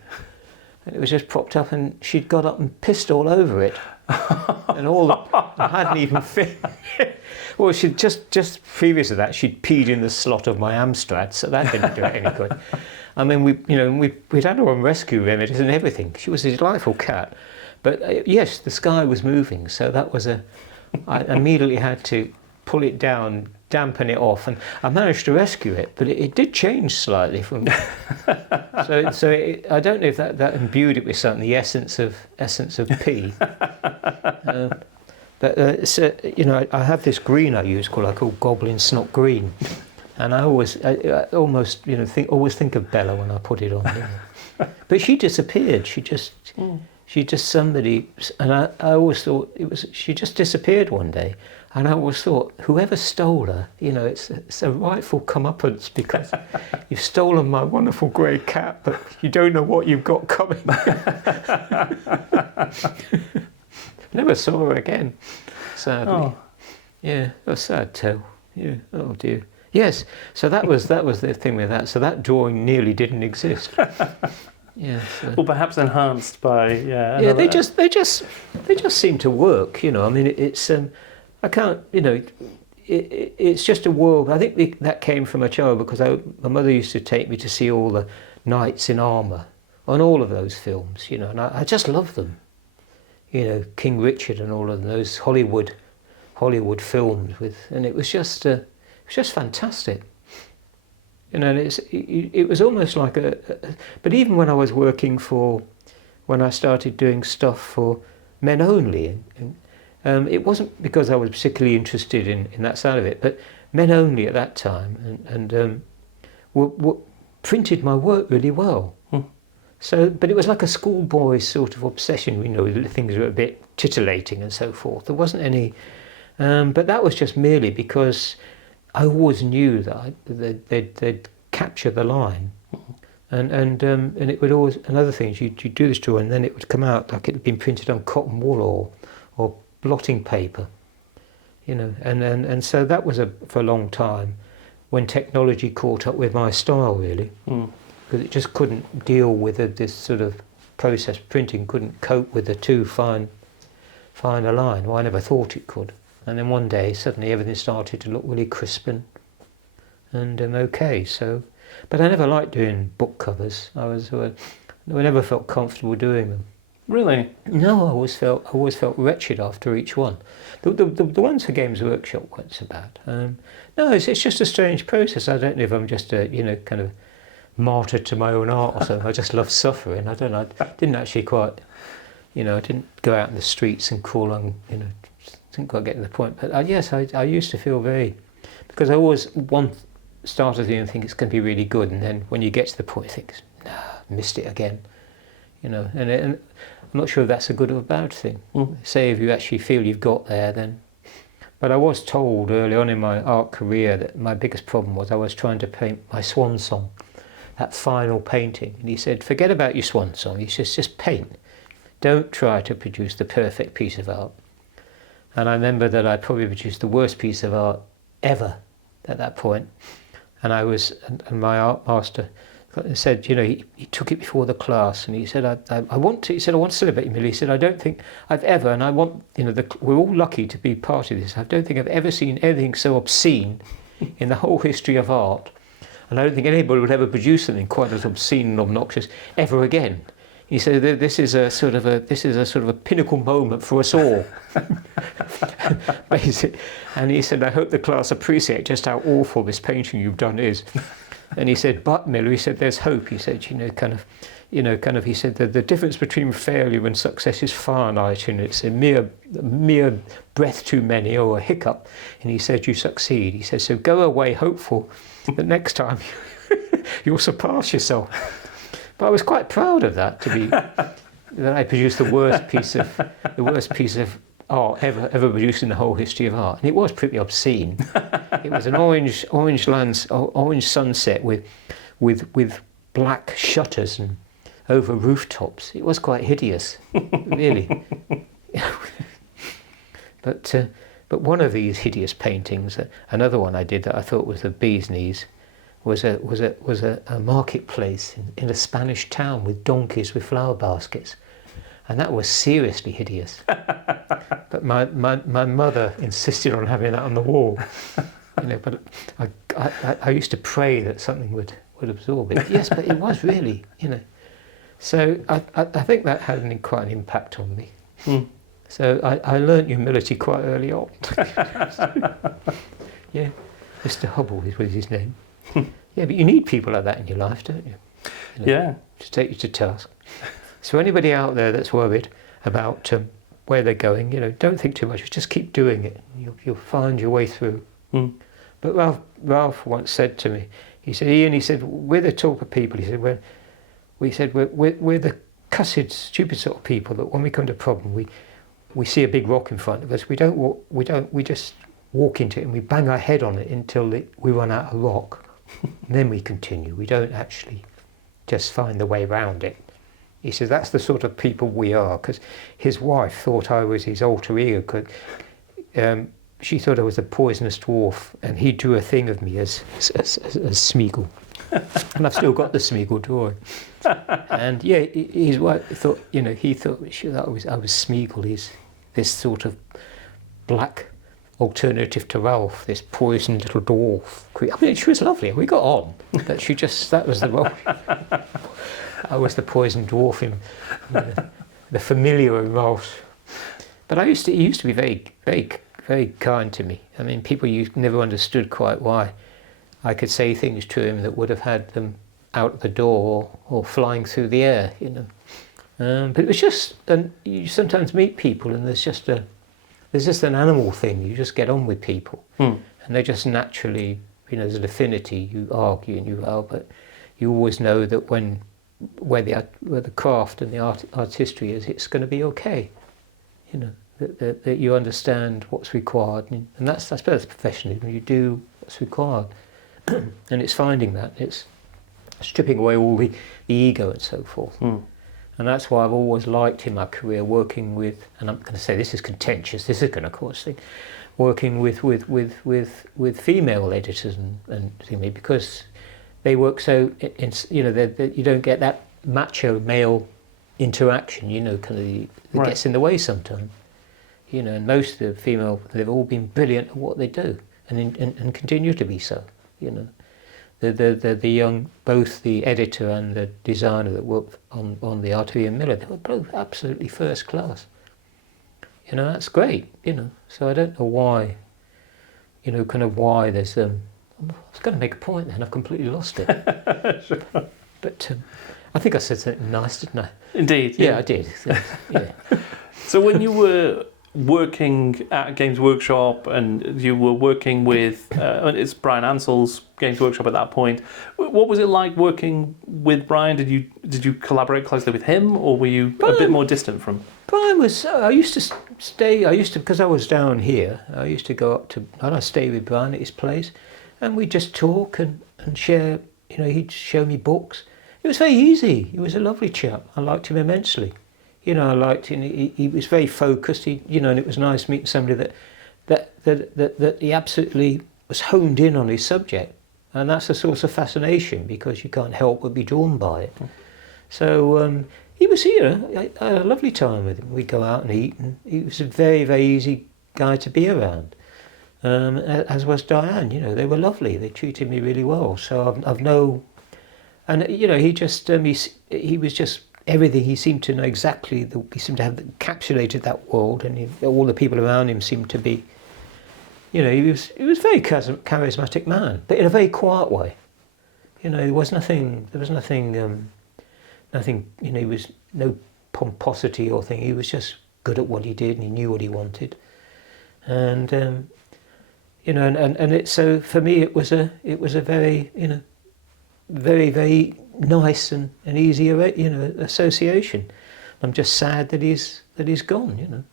and it was just propped up. And she'd got up and pissed all over it, and I hadn't even finished. Well, she'd just previous to that, she'd peed in the slot of my Amstrad, so that didn't do it any good. I mean, we'd had her on rescue remedies and everything. She was a delightful cat, but yes, the sky was moving, so that was I immediately had to pull it down, dampen it off, and I managed to rescue it, but it did change slightly from. I don't know if that imbued it with something, the essence of pee. I have this green I use called Goblin Snot Green, and I always think of Bella when I put it on. But she disappeared. She just somebody, and I always thought she just disappeared one day. And I always thought, whoever stole her, it's a rightful comeuppance because you've stolen my wonderful grey cat, but you don't know what you've got coming. Never saw her again, sadly. Oh. Yeah, a sad tale. Yeah. Oh dear. Yes. So that was the thing with that. So that drawing nearly didn't exist. Yeah. So. Well, perhaps enhanced by Yeah, they just seem to work. I mean, it's. I can't, it's just a world. I think that came from a child because my mother used to take me to see all the knights in armour on all of those films, and I just love them. King Richard and all of those Hollywood films and it was just fantastic. And it was almost like but even when I was working when I started doing stuff for men only, It wasn't because I was particularly interested in that side of it, but men only at that time, and were printed my work really well. So, but it was like a schoolboy sort of obsession, you know, things were a bit titillating and so forth. There wasn't any, but that was just merely because I always knew that they'd capture the line, and it would always, and other things, you'd do this drawing and then it would come out like it had been printed on cotton wool or blotting paper, you know, and so that was for a long time when technology caught up with my style, really. Because it just couldn't deal with this sort of process. Printing couldn't cope with the too fine a line. Well, I never thought it could. And then one day, suddenly everything started to look really crisp and okay. So, but I never liked doing book covers. I never felt comfortable doing them. Really? No, I always felt wretched after each one. The ones for Games Workshop weren't so bad. No, it's just a strange process. I don't know if I'm just a kind of martyr to my own art or something. I just love suffering. I don't know. I didn't actually quite, I didn't go out in the streets and crawl on, didn't quite get to the point. But yes, I used to feel because I always start a thing and think it's going to be really good, and then when you get to the point, you think, nah, missed it again, and I'm not sure if that's a good or a bad thing. Say if you actually feel you've got there, then. But I was told early on in my art career that my biggest problem was I was trying to paint my swan song, that final painting, and he said, forget about your swan song. He says, just paint. Don't try to produce the perfect piece of art. And I remember that I probably produced the worst piece of art ever at that point. And my art master said, he took it before the class, and he said, I want to celebrate you, Millie. He said, I don't think I've ever, and I want, we're all lucky to be part of this. I don't think I've ever seen anything so obscene in the whole history of art. And I don't think anybody would ever produce something quite as obscene and obnoxious ever again. He said, this is a sort of a pinnacle moment for us all. Basically. And he said, I hope the class appreciate just how awful this painting you've done is. And he said, but Miller, he said, there's hope. He said, he said that the difference between failure and success is finite, and it's a mere breath too many or a hiccup. And he said, you succeed. He said, so go away hopeful that next time you'll surpass yourself. But I was quite proud of that, that I produced the worst piece of art ever produced in the whole history of art, and it was pretty obscene. It was an orange sunset with black shutters and over rooftops. It was quite hideous, really. But one of these hideous paintings, another one I did that I thought was the bee's knees, was a marketplace in a Spanish town with donkeys with flower baskets. And that was seriously hideous. But my mother insisted on having that on the wall. But I used to pray that something would absorb it. Yes, but it was really, So I think that had quite an impact on me. So I learnt humility quite early on. Yeah, Mr. Hubble was his name. Yeah, but you need people like that in your life, don't you? Yeah. To take you to task. So anybody out there that's worried about where they're going, don't think too much. Just keep doing it. You'll find your way through. But Ralph once said to me, he said, Ian, we're the type of people. He said, we're the cussed, stupid sort of people that when we come to a problem, we see a big rock in front of us. We just walk into it and we bang our head on it until we run out of rock. And then we continue. We don't actually just find the way around it. He says that's the sort of people we are, because his wife thought I was his alter ego. She thought I was a poisonous dwarf, and he drew a thing of me as Smeagol. And I've still got the Smeagol drawing. And yeah, his wife thought, he thought that I was Smeagol. He's this sort of black alternative to Ralph, this poisoned little dwarf. I mean, she was lovely. We got on, but that was the role. I was the poisoned dwarf in the familiar in Ralph's. But he used to be very, very, very kind to me. I mean, people never understood quite why I could say things to him that would have had them out the door or flying through the air, But it was just, and you sometimes meet people and there's just there's just an animal thing. You just get on with people, Hmm. and they just naturally, there's an affinity. You argue and but you always know that where the craft and the artistry is, it's going to be okay. That you understand what's required, and that's, I suppose, professionalism. You do what's required, and it's finding that, it's stripping away all the ego and so forth. Hmm. And that's why I've always liked in my career working with, and I'm going to say this is contentious, this is going to cause thing, working with female editors and things, because they work so that you don't get that macho male interaction, kind of that gets in the way sometimes. And most of the female, they've all been brilliant at what they do, and continue to be so. The young, both the editor and the designer that worked on the Art of Ian Miller, they were both absolutely first class. That's great. So I don't know why. Kind of why there's. I was going to make a point then, I've completely lost it. Sure. But I think I said something nice, didn't I? Indeed. Yeah, I did. So, yeah. So when you were working at Games Workshop and you were working with it's Bryan Ansell's Games Workshop at that point, what was it like working with Bryan? Did you collaborate closely with him, or were you a bit more distant from? Bryan was, I used to, because I was down here, I used to go up to, and I'd stay with Bryan at his place, and we'd just talk and share, he'd show me books. It was very easy. He was a lovely chap. I liked him immensely. I liked him. He was very focused. And it was nice meeting somebody that he absolutely was honed in on his subject, and that's a source of fascination because you can't help but be drawn by it. So he was here. I had a lovely time with him. We'd go out and eat, and he was a very, very easy guy to be around. As was Diane. They were lovely. They treated me really well. So I've no, and he just he was just. Everything, he seemed to know exactly, he seemed to have encapsulated that world, and all the people around him seemed to be, he was a very charismatic man, but in a very quiet way. There was nothing, he was no pomposity or thing. He was just good at what he did, and he knew what he wanted. And, and it, so for me it was a very, very, very nice and easy, association. I'm just sad that he's gone.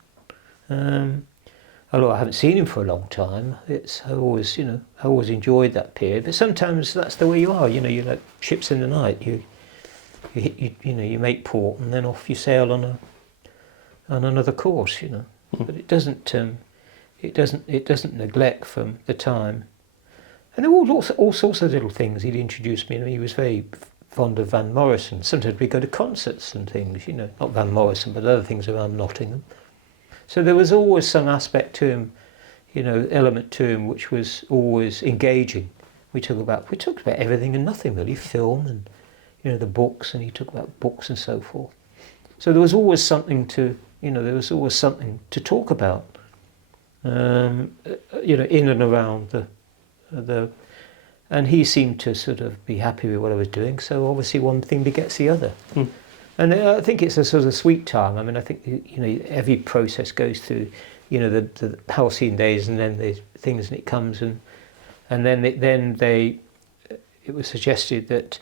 Although I haven't seen him for a long time, I always enjoyed that period. But sometimes that's the way you are. You're like ships in the night. You make port and then off you sail on another course. But it doesn't neglect from the time. And there were all sorts of little things he'd introduced me. He was very fond of Van Morrison. Sometimes we'd go to concerts and things, not Van Morrison, but other things around Nottingham. So there was always some aspect to him, element to him, which was always engaging. We talked about everything and nothing really, film and, the books, and he talked about books and so forth. So there was always something to talk about, in and around and he seemed to sort of be happy with what I was doing, so obviously one thing begets the other. And I think it's a sort of sweet time. I mean, I think every process goes through the halcyon days, and then there's things, and it comes, and then it was suggested that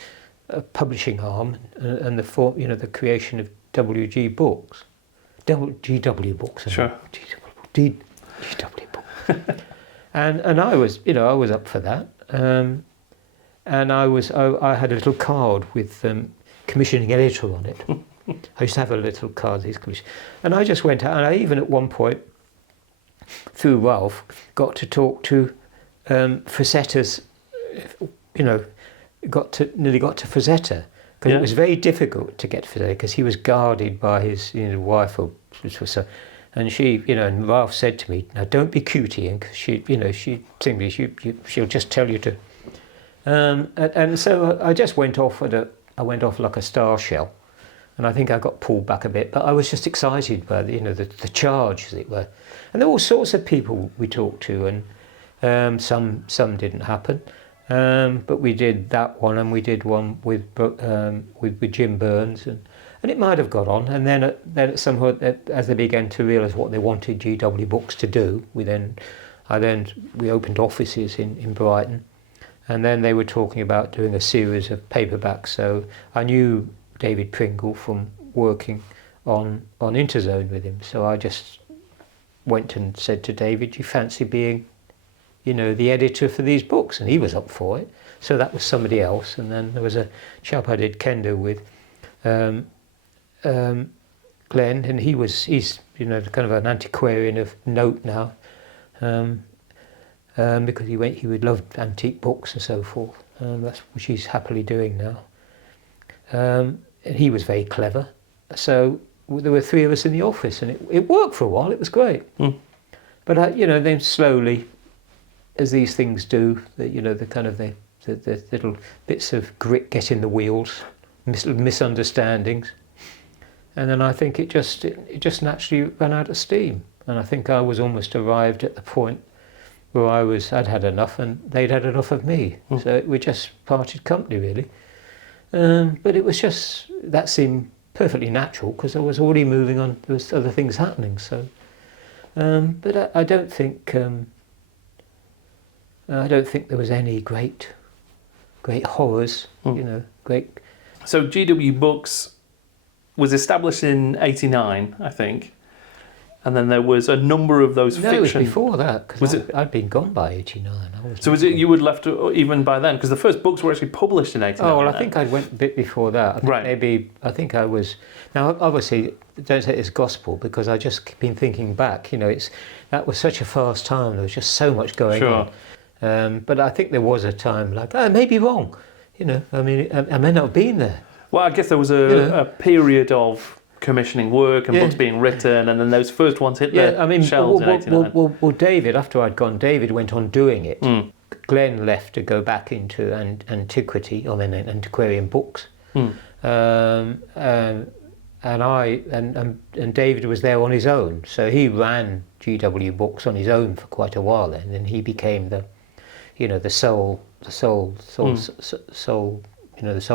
a publishing arm and the creation of GW books, Sure. GW books. And I was up for that, and I had a little card with commissioning editor on it. I used to have a little card, his commission, and I just went out, and I even at one point, through Ralph, got to talk to Frazetta's, nearly got to Frazetta, because it was very difficult to get to Frazetta because he was guarded by his wife, which was so. And she, and Ralph said to me, "Now don't be cute, Ian, because she'll just tell you to." And so I just went off like a star shell, and I think I got pulled back a bit. But I was just excited by the charge, as it were. And there were all sorts of people we talked to, and some didn't happen, but we did that one, and we did one with Jim Burns, and And it might have got on, and then at some point, as they began to realise what they wanted GW Books to do, we opened offices in Brighton, and then they were talking about doing a series of paperbacks. So I knew David Pringle from working on Interzone with him, so I just went and said to David, "Do you fancy being, the editor for these books?" And he was up for it. So that was somebody else, and then there was a chap I did Kendo with. Glenn, and he's kind of an antiquarian of note now, because he would love antique books and so forth. That's which he's happily doing now. And he was very clever, so there were three of us in the office, and it worked for a while. It was great, but then slowly, as these things do, the little bits of grit get in the wheels, misunderstandings. And then I think it just naturally ran out of steam. And I think I was almost arrived at the point where I'd had enough and they'd had enough of me. So we just parted company, really. But it was just, that seemed perfectly natural because I was already moving on. There was other things happening. So, but I don't think there was any great horrors, great. So GW Books was established in '89, I think, and then there was a number of those fiction. No, it was before that, because I'd been gone by '89. So was it you had left even by then? Because the first books were actually published in '89. Oh well, I think I went a bit before that. I think I was. Now, obviously, don't take this gospel because I just been thinking back. That was such a fast time. There was just so much going on. But I think there was a time like I may be wrong. I may not have been there. Well, I guess there was a period of commissioning work and books being written, and then those first ones hit the shelves in '89. Well, David, after I'd gone, David went on doing it. Glenn left to go back into antiquity, antiquarian books. And David was there on his own, so he ran GW Books on his own for quite a while. Then, and he became the sole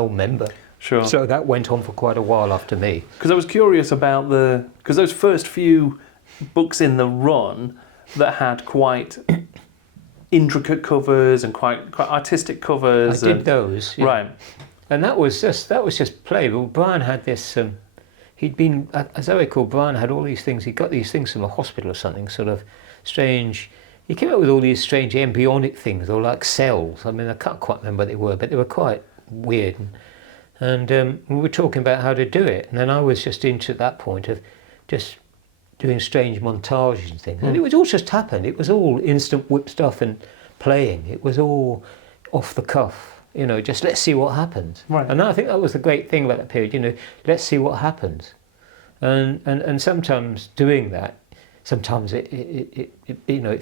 member. Sure. So that went on for quite a while after me. Because I was curious about because those first few books in the run that had quite intricate covers and quite artistic covers. I did those. Yeah. Right. And that was just play. But Bryan had this. He'd been, as I recall, Bryan had all these things. He got these things from a hospital or something, sort of strange. He came up with all these strange embryonic things, or like cells. I mean, I can't quite remember what they were, but they were quite weird. And we were talking about how to do it, and then I was just into that point of just doing strange montages and things. And it was all just happened. It was all instant whip stuff and playing. It was all off the cuff, just let's see what happens. Right. And I think that was the great thing about that period, let's see what happens. And sometimes doing that, sometimes it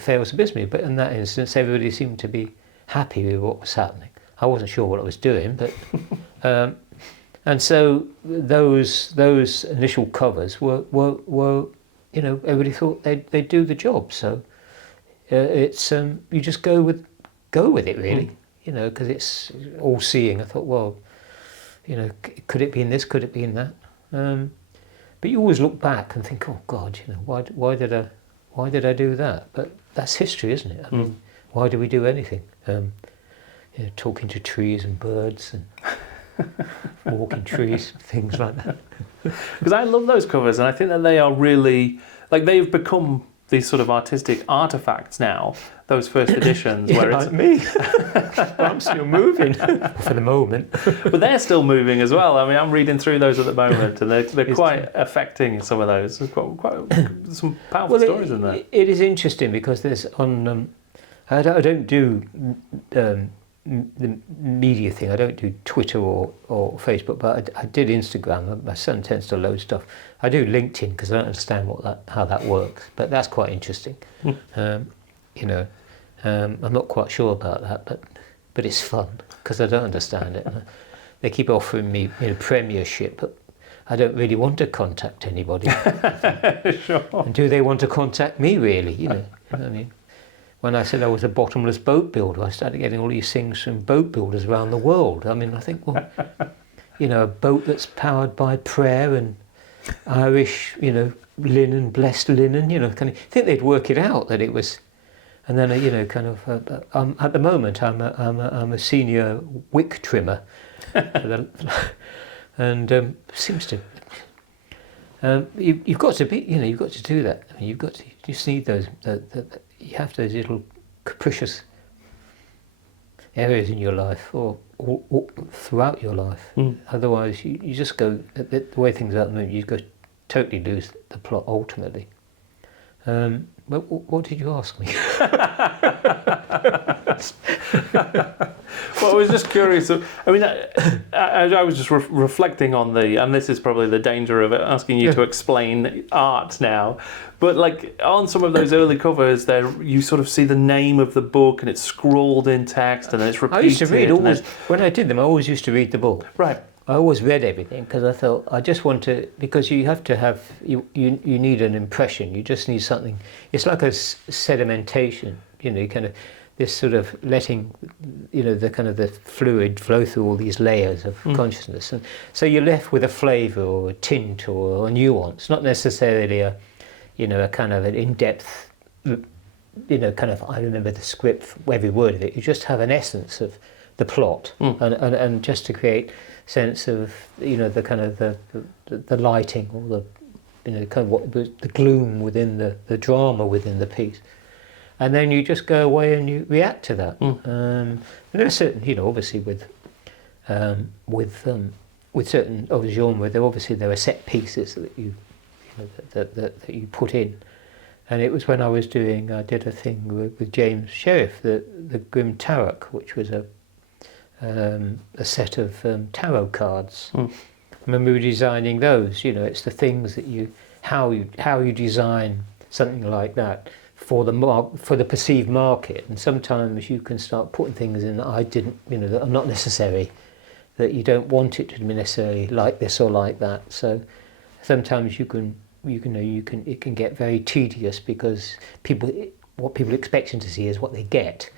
fails abysmally. But in that instance, everybody seemed to be happy with what was happening. I wasn't sure what I was doing, but and so those initial covers were everybody thought they'd do the job. So it's you just go with it really, because it's all seeing. I thought, well, could it be in this? Could it be in that? But you always look back and think, oh God, why did I do that? But that's history, isn't it? I mean, why do we do anything? Talking to trees and birds and walking trees, things like that. Because I love those covers, and I think that they are really, they've become these sort of artistic artifacts now, those first editions. Where it's like me. I'm still moving for the moment. But they're still moving as well. I mean, I'm reading through those at the moment, and they're quite affecting, some of those. There's quite some powerful stories in there. It is interesting because there's I don't do the media thing. I don't do Twitter or Facebook, but I did Instagram. My son tends to load stuff. I do LinkedIn because I don't understand how that works, but that's quite interesting. I'm not quite sure about that, but it's fun because I don't understand it. They keep offering me premiership, but I don't really want to contact anybody. Sure. And do they want to contact me really? I mean. When I said I was a bottomless boat builder, I started getting all these things from boat builders around the world. I mean, I think, well, a boat that's powered by prayer and Irish, linen, blessed linen, kind of. I think they'd work it out that it was, and then kind of. At the moment, I'm a senior wick trimmer, and seems to. You've got to be, you've got to do that. I mean, you just need those. You have those little capricious areas in your life, or throughout your life. Otherwise, you just go the way things are at the moment. You go totally lose the plot ultimately. But what did you ask me? Well, I was just curious. I mean, I was just reflecting on and this is probably the danger of it, asking you to explain art now. But like on some of those early covers, there you sort of see the name of the book and it's scrawled in text and then it's repeated. I used to read always when I did them. I always used to read the book. Right. I always read everything because I thought I just want to, because you have to have you need an impression. You just need something. It's like a sedimentation. You kind of this sort of letting the kind of the fluid flow through all these layers of consciousness, and so you're left with a flavour or a tint or a nuance, not necessarily a kind of an in-depth, kind of, I remember the script, every word of it. You just have an essence of the plot, and just to create sense of, the kind of the lighting or the, kind of what the gloom within the drama within the piece. And then you just go away and you react to that. And there are certain, obviously with certain of the genre, there are set pieces that you that you put in. And it was when I did a thing with James Sheriff, the Grim Tarot, which was a set of tarot cards. I remember designing those. It's the things that how you design something like that for the perceived market. And sometimes you can start putting things in that I didn't, that are not necessary, that you don't want it to be necessarily like this or like that. So sometimes it can get very tedious because what people expecting to see is what they get,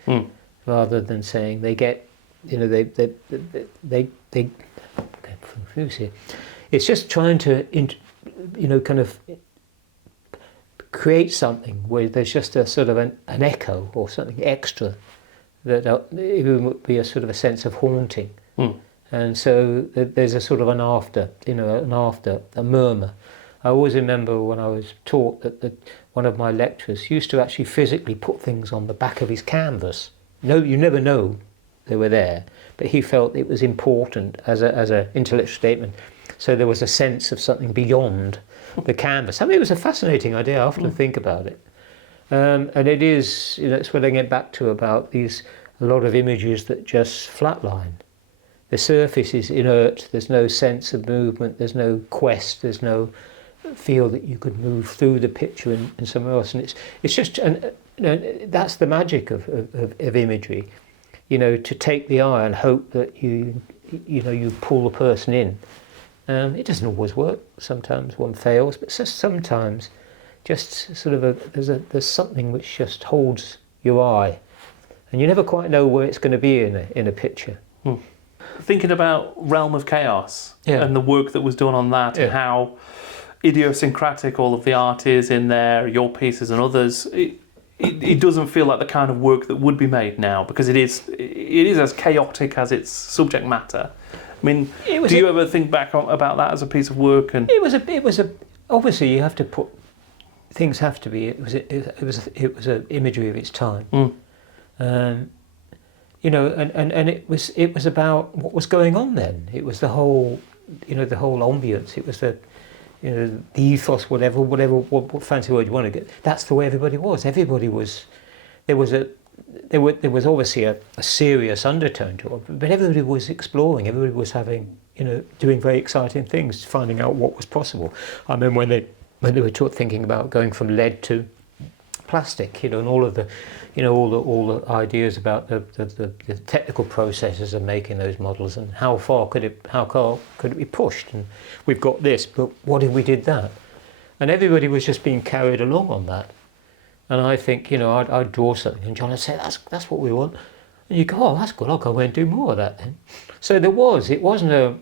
rather than saying they get, they it's just trying to kind of create something where there's just a sort of an echo or something extra that it would be a sort of a sense of haunting. And so there's a sort of an after, a murmur. I always remember when I was taught that one of my lecturers used to actually physically put things on the back of his canvas. No, you never know they were there, but he felt it was important as a intellectual statement. So there was a sense of something beyond the canvas. I mean, it was a fascinating idea. I often think about it, and it is. It's what I get back to about a lot of images that just flatline. The surface is inert. There's no sense of movement. There's no quest. There's no feel that you could move through the picture and somewhere else. And it's just, and that's the magic of imagery. To take the eye and hope that you pull the person in. It doesn't always work. Sometimes one fails, but sometimes just sort of there's something which just holds your eye, and you never quite know where it's going to be in a picture. Thinking about Realm of Chaos and the work that was done on that, and how idiosyncratic all of the art is in there, your pieces and others. It doesn't feel like the kind of work that would be made now, because it is as chaotic as its subject matter. I mean, do you ever think back about that as a piece of work? And it was a obviously you have to put things have to be. It was an imagery of its time. And it was about what was going on then. It was the whole ambience. It was the ethos, what fancy word you want to get. That's the way everybody was. Everybody was. There was obviously a serious undertone to it, but everybody was exploring. Everybody was doing very exciting things, finding out what was possible. I remember when they were thinking about going from lead to plastic, and all of the, all the ideas about the technical processes of making those models and how far could it be pushed. And we've got this, but what if we did that? And everybody was just being carried along on that. And I think, I'd draw something and John would say, that's what we want. And you go, oh, that's good, I'll go away and do more of that then. So it wasn't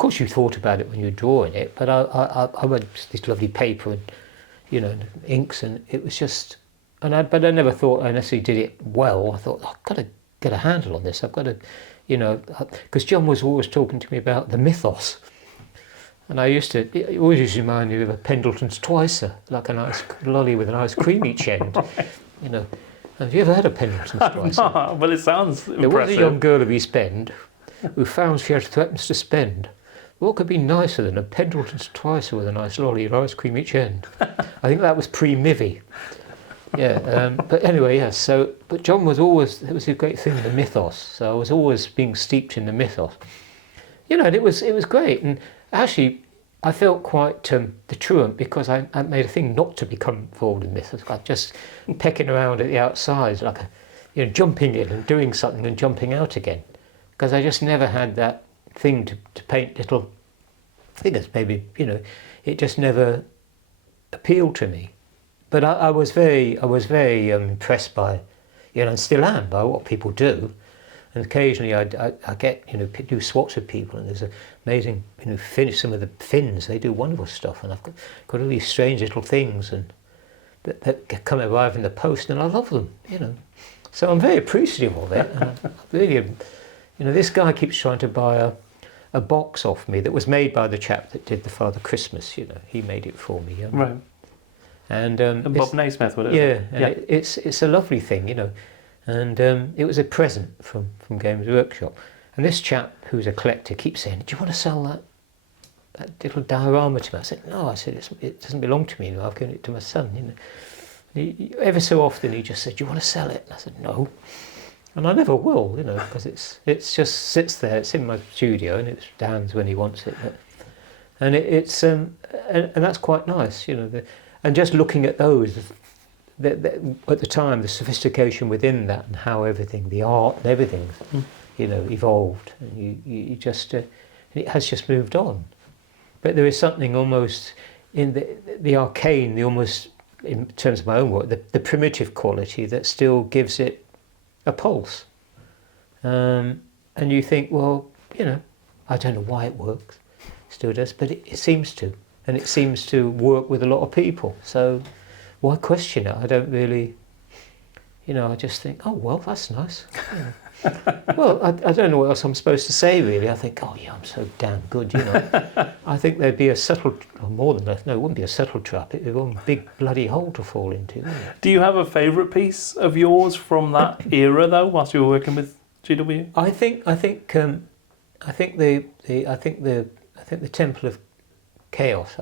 course you thought about it when you were drawing it, but I read this lovely paper and, you know, inks, and it was just, but I never thought I necessarily did it well. I thought, I've got to get a handle on this. I've got to, you know, because John was always talking to me about the mythos. And it always used to remind me of a Pendleton's Twicer, like a nice lolly with a nice cream each end. Right. You know, have you ever heard of Pendleton's Twicer? No, well, it sounds impressive. There was a young girl of East Bend who found she had threepence to spend. What could be nicer than a Pendleton's Twicer with a nice lolly and ice cream each end? I think that was pre-Mivvy. Yeah, but anyway, yeah. So, but John was always, it was a great thing, the mythos. So I was always being steeped in the mythos. You know, and it was great. And actually, I felt quite deterrent because I made a thing not to become involved in mythos. I just pecking around at the outside, like jumping in and doing something and jumping out again, because I just never had that thing to paint little figures. Maybe it just never appealed to me. But I was very impressed by, and still am, by what people do. And occasionally I get, do swaps with people, and there's amazing, finish some of the Finns, they do wonderful stuff, and I've got all these strange little things and that arrive in the post, and I love them, So I'm very appreciative of it, and I really, this guy keeps trying to buy a box off me that was made by the chap that did the Father Christmas, he made it for me. Right. And Bob Naismith, would it? Yeah, and it's a lovely thing, And it was a present from Games Workshop. And this chap, who's a collector, keeps saying, "Do you want to sell that little diorama to me?" I said, "No." I said, "It doesn't belong to me. I've given it to my son." Ever so often he just said, "Do you want to sell it?" And I said, "No." And I never will, because it's just sits there. It's in my studio, and it's Dan's when he wants it. And it's and that's quite nice, and just looking at those. At the time, the sophistication within that, and how everything, the art and everything, evolved, and you just it has just moved on. But there is something almost in the arcane, the almost, in terms of my own work, the primitive quality that still gives it a pulse. And you think, well, I don't know why it works, it still does, but it seems to, and it seems to work with a lot of people. So. Why question it? I don't really, I just think, oh, well, that's nice. Well, I don't know what else I'm supposed to say, really. I think, oh, yeah, I'm so damn good, I think there'd be a subtle, or more than that, no, it wouldn't be a subtle trap. It'd be one big bloody hole to fall into. Wouldn't it? Do you have a favourite piece of yours from that era, though, whilst you were working with GW? I think the Temple of Chaos.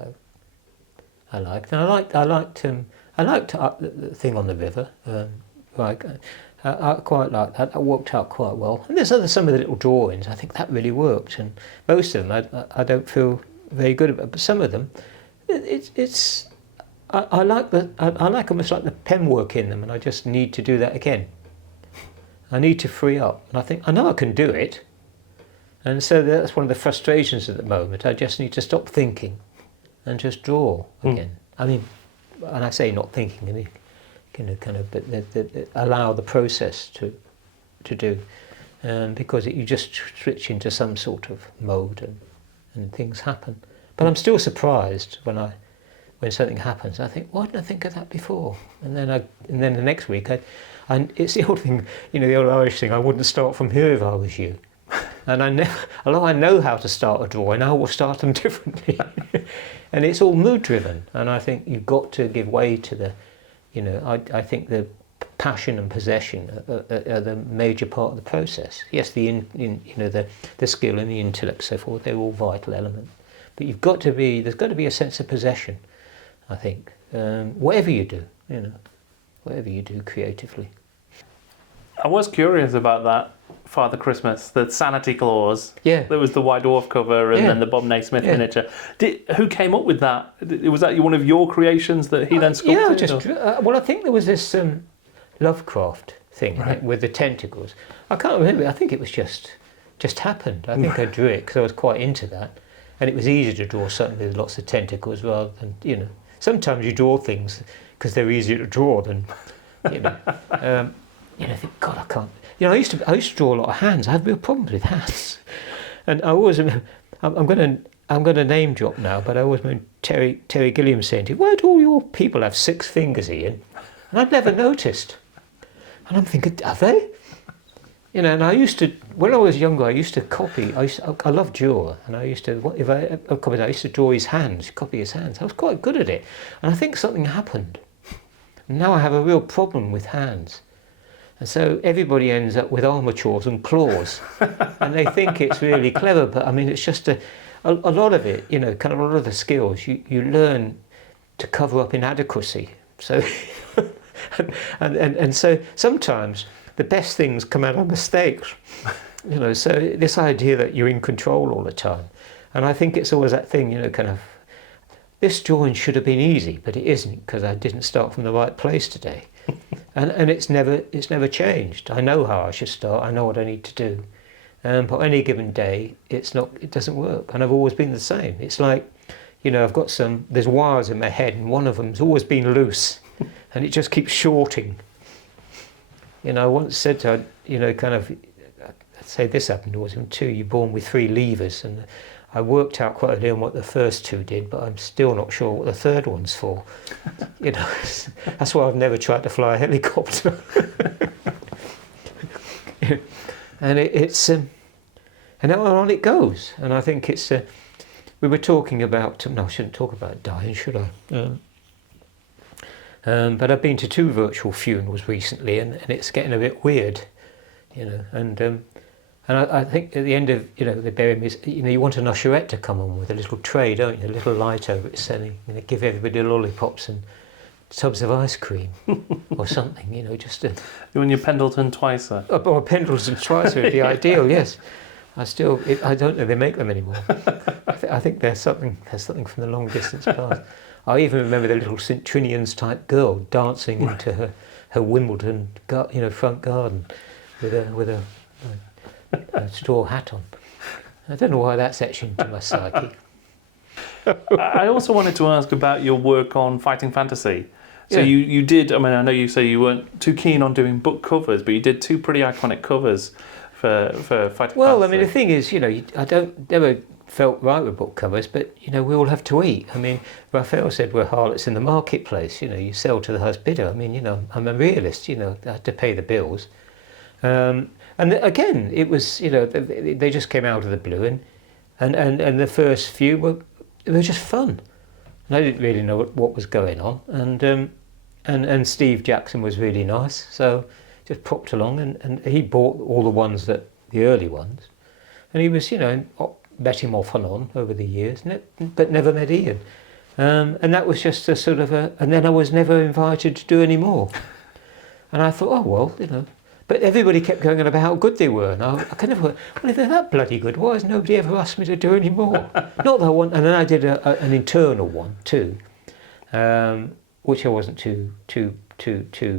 I liked, and I liked the thing on the river. I quite liked that. That worked out quite well. And there's some of the little drawings. I think that really worked. And most of them, I don't feel very good about. But some of them, I like almost like the pen work in them. And I just need to do that again. I need to free up. And I think I know I can do it. And so that's one of the frustrations at the moment. I just need to stop thinking and just draw again. I mean. And I say not thinking, but allow the process to do, because you just switch into some sort of mode and things happen. But I'm still surprised when something happens. I think, why didn't I think of that before? And then the next week, and it's the old thing, the old Irish thing. I wouldn't start from here if I was you. And although I know how to start a drawing, I will start them differently. And it's all mood driven. And I think you've got to give way to the, I think the passion and possession are the major part of the process. Yes, the skill and the intellect, so forth, they're all vital elements. But there's got to be a sense of possession, I think. Whatever you do, whatever you do creatively. I was curious about that Father Christmas, the Sanity Clause. Yeah. There was the White Dwarf cover and then the Bob Naismith miniature. Who came up with that? Was that one of your creations that he then sculpted? Yeah, I think there was this Lovecraft thing, right, with the tentacles. I can't remember. I think it was just happened. I think I drew it because I was quite into that, and it was easier to draw something with lots of tentacles rather than Sometimes you draw things because they're easier to draw than I think, God, I can't. I used to draw a lot of hands. I have real problems with hands, and I always remember I'm going to name drop now, but I always remember Terry Gilliam saying to me, "Why do all your people have 6 fingers, Ian?" And I'd never noticed. And I'm thinking, are they? You know, and I used to, when I was younger, I used to copy. I loved Dürer, and I used to, if I copied, I used to draw his hands, copy his hands. I was quite good at it, and I think something happened. And now I have a real problem with hands, and so everybody ends up with armatures and claws, and they think it's really clever. But I mean, it's just a lot of it. You know, kind of a lot of the skills you learn to cover up inadequacy. So, and so sometimes the best things come out of mistakes, you know, so this idea that you're in control all the time. And I think it's always that thing, you know, kind of, this drawing should have been easy, but it isn't, because I didn't start from the right place today. and it's never changed. I know how I should start, I know what I need to do. But any given day, it doesn't work. And I've always been the same. It's like, you know, there's wires in my head, and one of them's always been loose, and it just keeps shorting. You know, I once said to her, you know, kind of, I'd say this happened to us in 2, you're born with 3 levers, and I worked out quite early on what the first 2 did, but I'm still not sure what the third one's for. You know, that's why I've never tried to fly a helicopter. And and on it goes. And I think it's, we were talking about, no, I shouldn't talk about dying, should I? But I've been to 2 virtual funerals recently, and it's getting a bit weird, you know. And I think at the end of, you know, the burying is, you know, you want an usherette to come on with a little tray, don't you? A little light over it, saying, you know, give everybody lollipops and tubs of ice cream or something, you know, just to. You want your Pendleton Twicer? Or a Pendleton Twicer would be ideal, yes. I don't know if they make them anymore. I think there's something from the long distance past. I even remember the little St. Trinian's type girl dancing into her Wimbledon, front garden with a straw hat on. I don't know why that's etched into my psyche. I also wanted to ask about your work on Fighting Fantasy. So Yeah. you did, I mean, I know you say you weren't too keen on doing book covers, but you did 2 pretty iconic covers for Fighting Fantasy. Well, I mean, the thing is, you know, I never felt right with book covers, but, you know, we all have to eat. I mean, Raphael said we're harlots in the marketplace, you know, you sell to the highest bidder. I mean, you know, I'm a realist, you know, I had to pay the bills. And again, it was, you know, they just came out of the blue, and the first few were just fun. And I didn't really know what was going on. And Steve Jackson was really nice, so just popped along, and he bought all the early ones, and he was, you know, met him off and on over the years, but never met Ian. And that was just a sort of and then I was never invited to do any more. And I thought, oh, well, you know, but everybody kept going on about how good they were, and I kind of went, well, if they're that bloody good, why has nobody ever asked me to do any more? Not that I want, and then I did an internal one too, which I wasn't too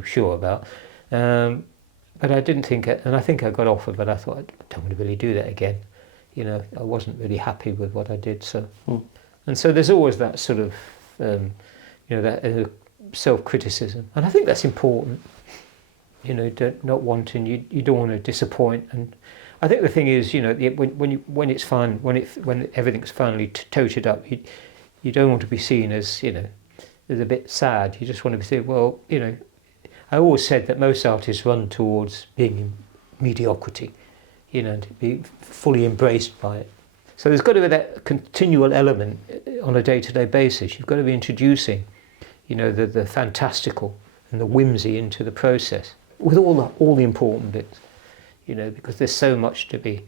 sure about. But I didn't think it, and I think I got offered, but I thought, I don't want to really do that again. You know, I wasn't really happy with what I did. So, and so there's always that sort of, you know, that self-criticism, and I think that's important. You know, not wanting, you don't want to disappoint. And I think the thing is, you know, when it's fine, when everything's finally toted up, you don't want to be seen as, you know, as a bit sad. You just want to be seen, well, you know. I always said that most artists run towards being in mediocrity, you know, to be fully embraced by it. So there's got to be that continual element on a day-to-day basis. You've got to be introducing, you know, the fantastical and the whimsy into the process with all the important bits, you know, because there's so much to be,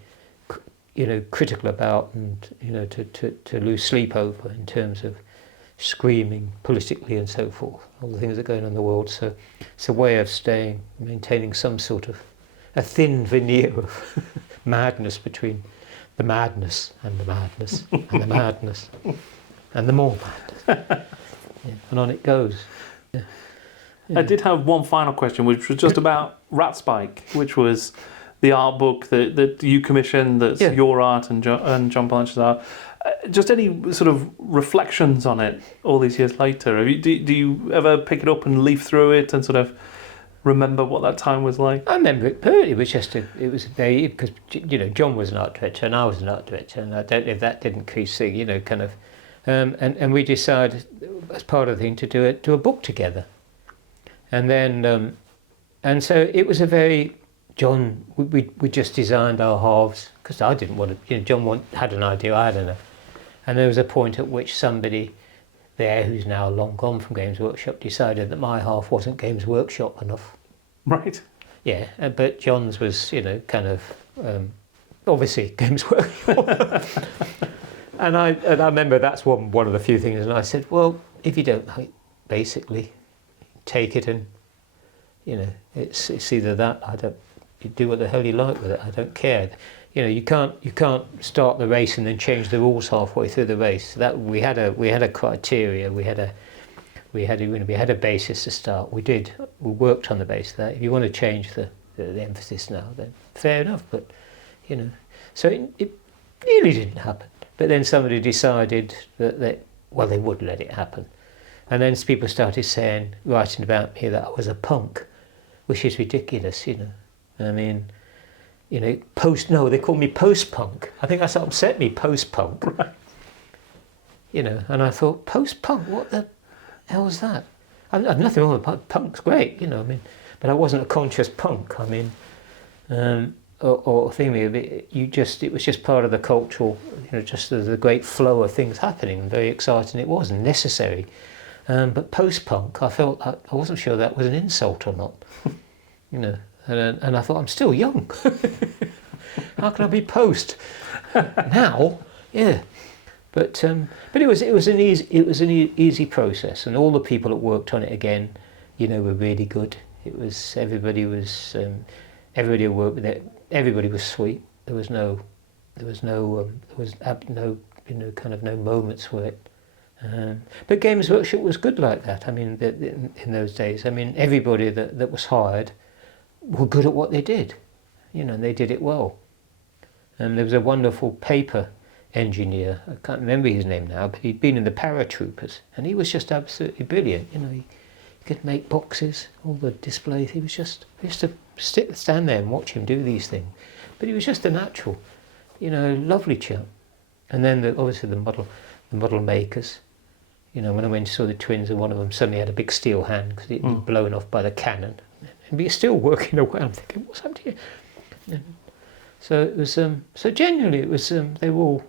you know, critical about, and, you know, to lose sleep over in terms of screaming politically and so forth, all the things that are going on in the world. So it's a way of maintaining some sort of a thin veneer of madness between the madness and the madness and the madness and the more madness. Yeah, and on it goes. Yeah. Yeah. I did have one final question, which was just about Rat Spike, which was the art book that you commissioned, that's your art and John Blanche's art. Just any sort of reflections on it all these years later? Do you ever pick it up and leaf through it and sort of remember what that time was like? I remember it perfectly. It was very, because John was an art director and I was an art director, and I don't know if that didn't increase the kind of, and we decided as part of the thing to do a book together, and then and so it was a very John. We just designed our halves because I didn't want to. John had an idea, I had another, and there was a point at which somebody there who's now long gone from Games Workshop decided that my half wasn't Games Workshop enough. Right. Yeah, but John's was, kind of obviously Games Workshop. and I remember that's one of the few things, and I said, well, if you don't like, basically take it, and it's either that you do what the hell you like with it. I don't care. You can't start the race and then change the rules halfway through the race. That we had a criteria. We had a basis to start. We worked on the basis of that. If you want to change the emphasis now, then fair enough. But so it really didn't happen. But then somebody decided that they would let it happen, and then people started writing about me that I was a punk, which is ridiculous. I mean. They call me post-punk. I think that's what upset me, post-punk. Right. And I thought, post-punk, what the hell was that? I've nothing wrong with punk's great, but I wasn't a conscious punk. Or thing of it, it was just part of the cultural, just the great flow of things happening, and very exciting it was, and necessary. But post-punk, I felt I wasn't sure that was an insult or not, And I thought, I'm still young. How can I be post now? Yeah, but it was an easy process, and all the people that worked on it again, were really good. Everybody who worked with it. Everybody was sweet. There was no kind of no moments where it. But Games Workshop was good like that. I mean, in those days, everybody that was hired were good at what they did, and they did it well. And there was a wonderful paper engineer, I can't remember his name now, but he'd been in the paratroopers, and he was just absolutely brilliant. He could make boxes, all the displays. We used to stand there and watch him do these things, but he was just a natural, lovely chap. And then obviously the model makers. When I went and saw the twins, and one of them suddenly had a big steel hand because it had been blown off by the cannon. And be still working away. I'm thinking, what's happened here? So it was. So genuinely, it was. They were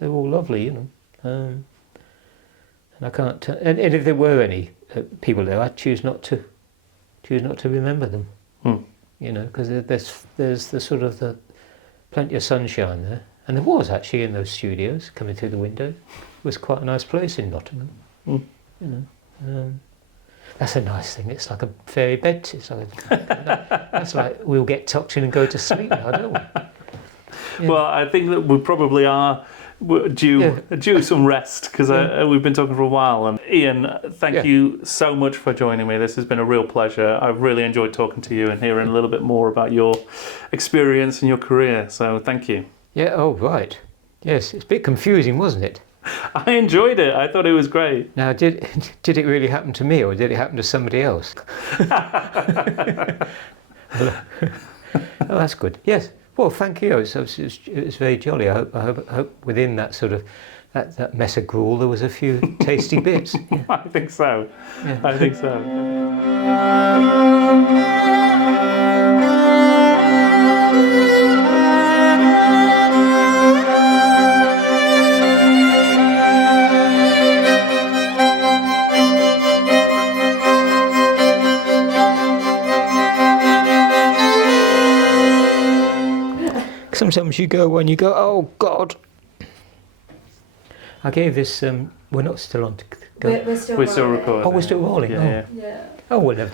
all lovely, And I can't. And if there were any people there, I'd choose not to remember them. Because there's the sort of the plenty of sunshine there, and there was actually in those studios coming through the window. It was quite a nice place in Nottingham. That's a nice thing. It's like a fairy bed. That's like we'll get tucked in and go to sleep now, don't we? Yeah. Well, I think that we probably are due some rest, because we've been talking for a while. And Ian, thank you so much for joining me. This has been a real pleasure. I've really enjoyed talking to you and hearing a little bit more about your experience and your career. So thank you. Yeah. Oh, right. Yes, it's a bit confusing, wasn't it? I enjoyed it. I thought it was great. Now, did it really happen to me, or did it happen to somebody else? Oh, that's good. Yes. Well, thank you. It was very jolly. I hope within that sort of that mess of gruel there was a few tasty bits. Yeah. I think so. Yeah. I think so. Sometimes you go, oh God. I gave this, we're not still on. We're still recording. Oh, we're still rolling. Yeah. Oh, well, never.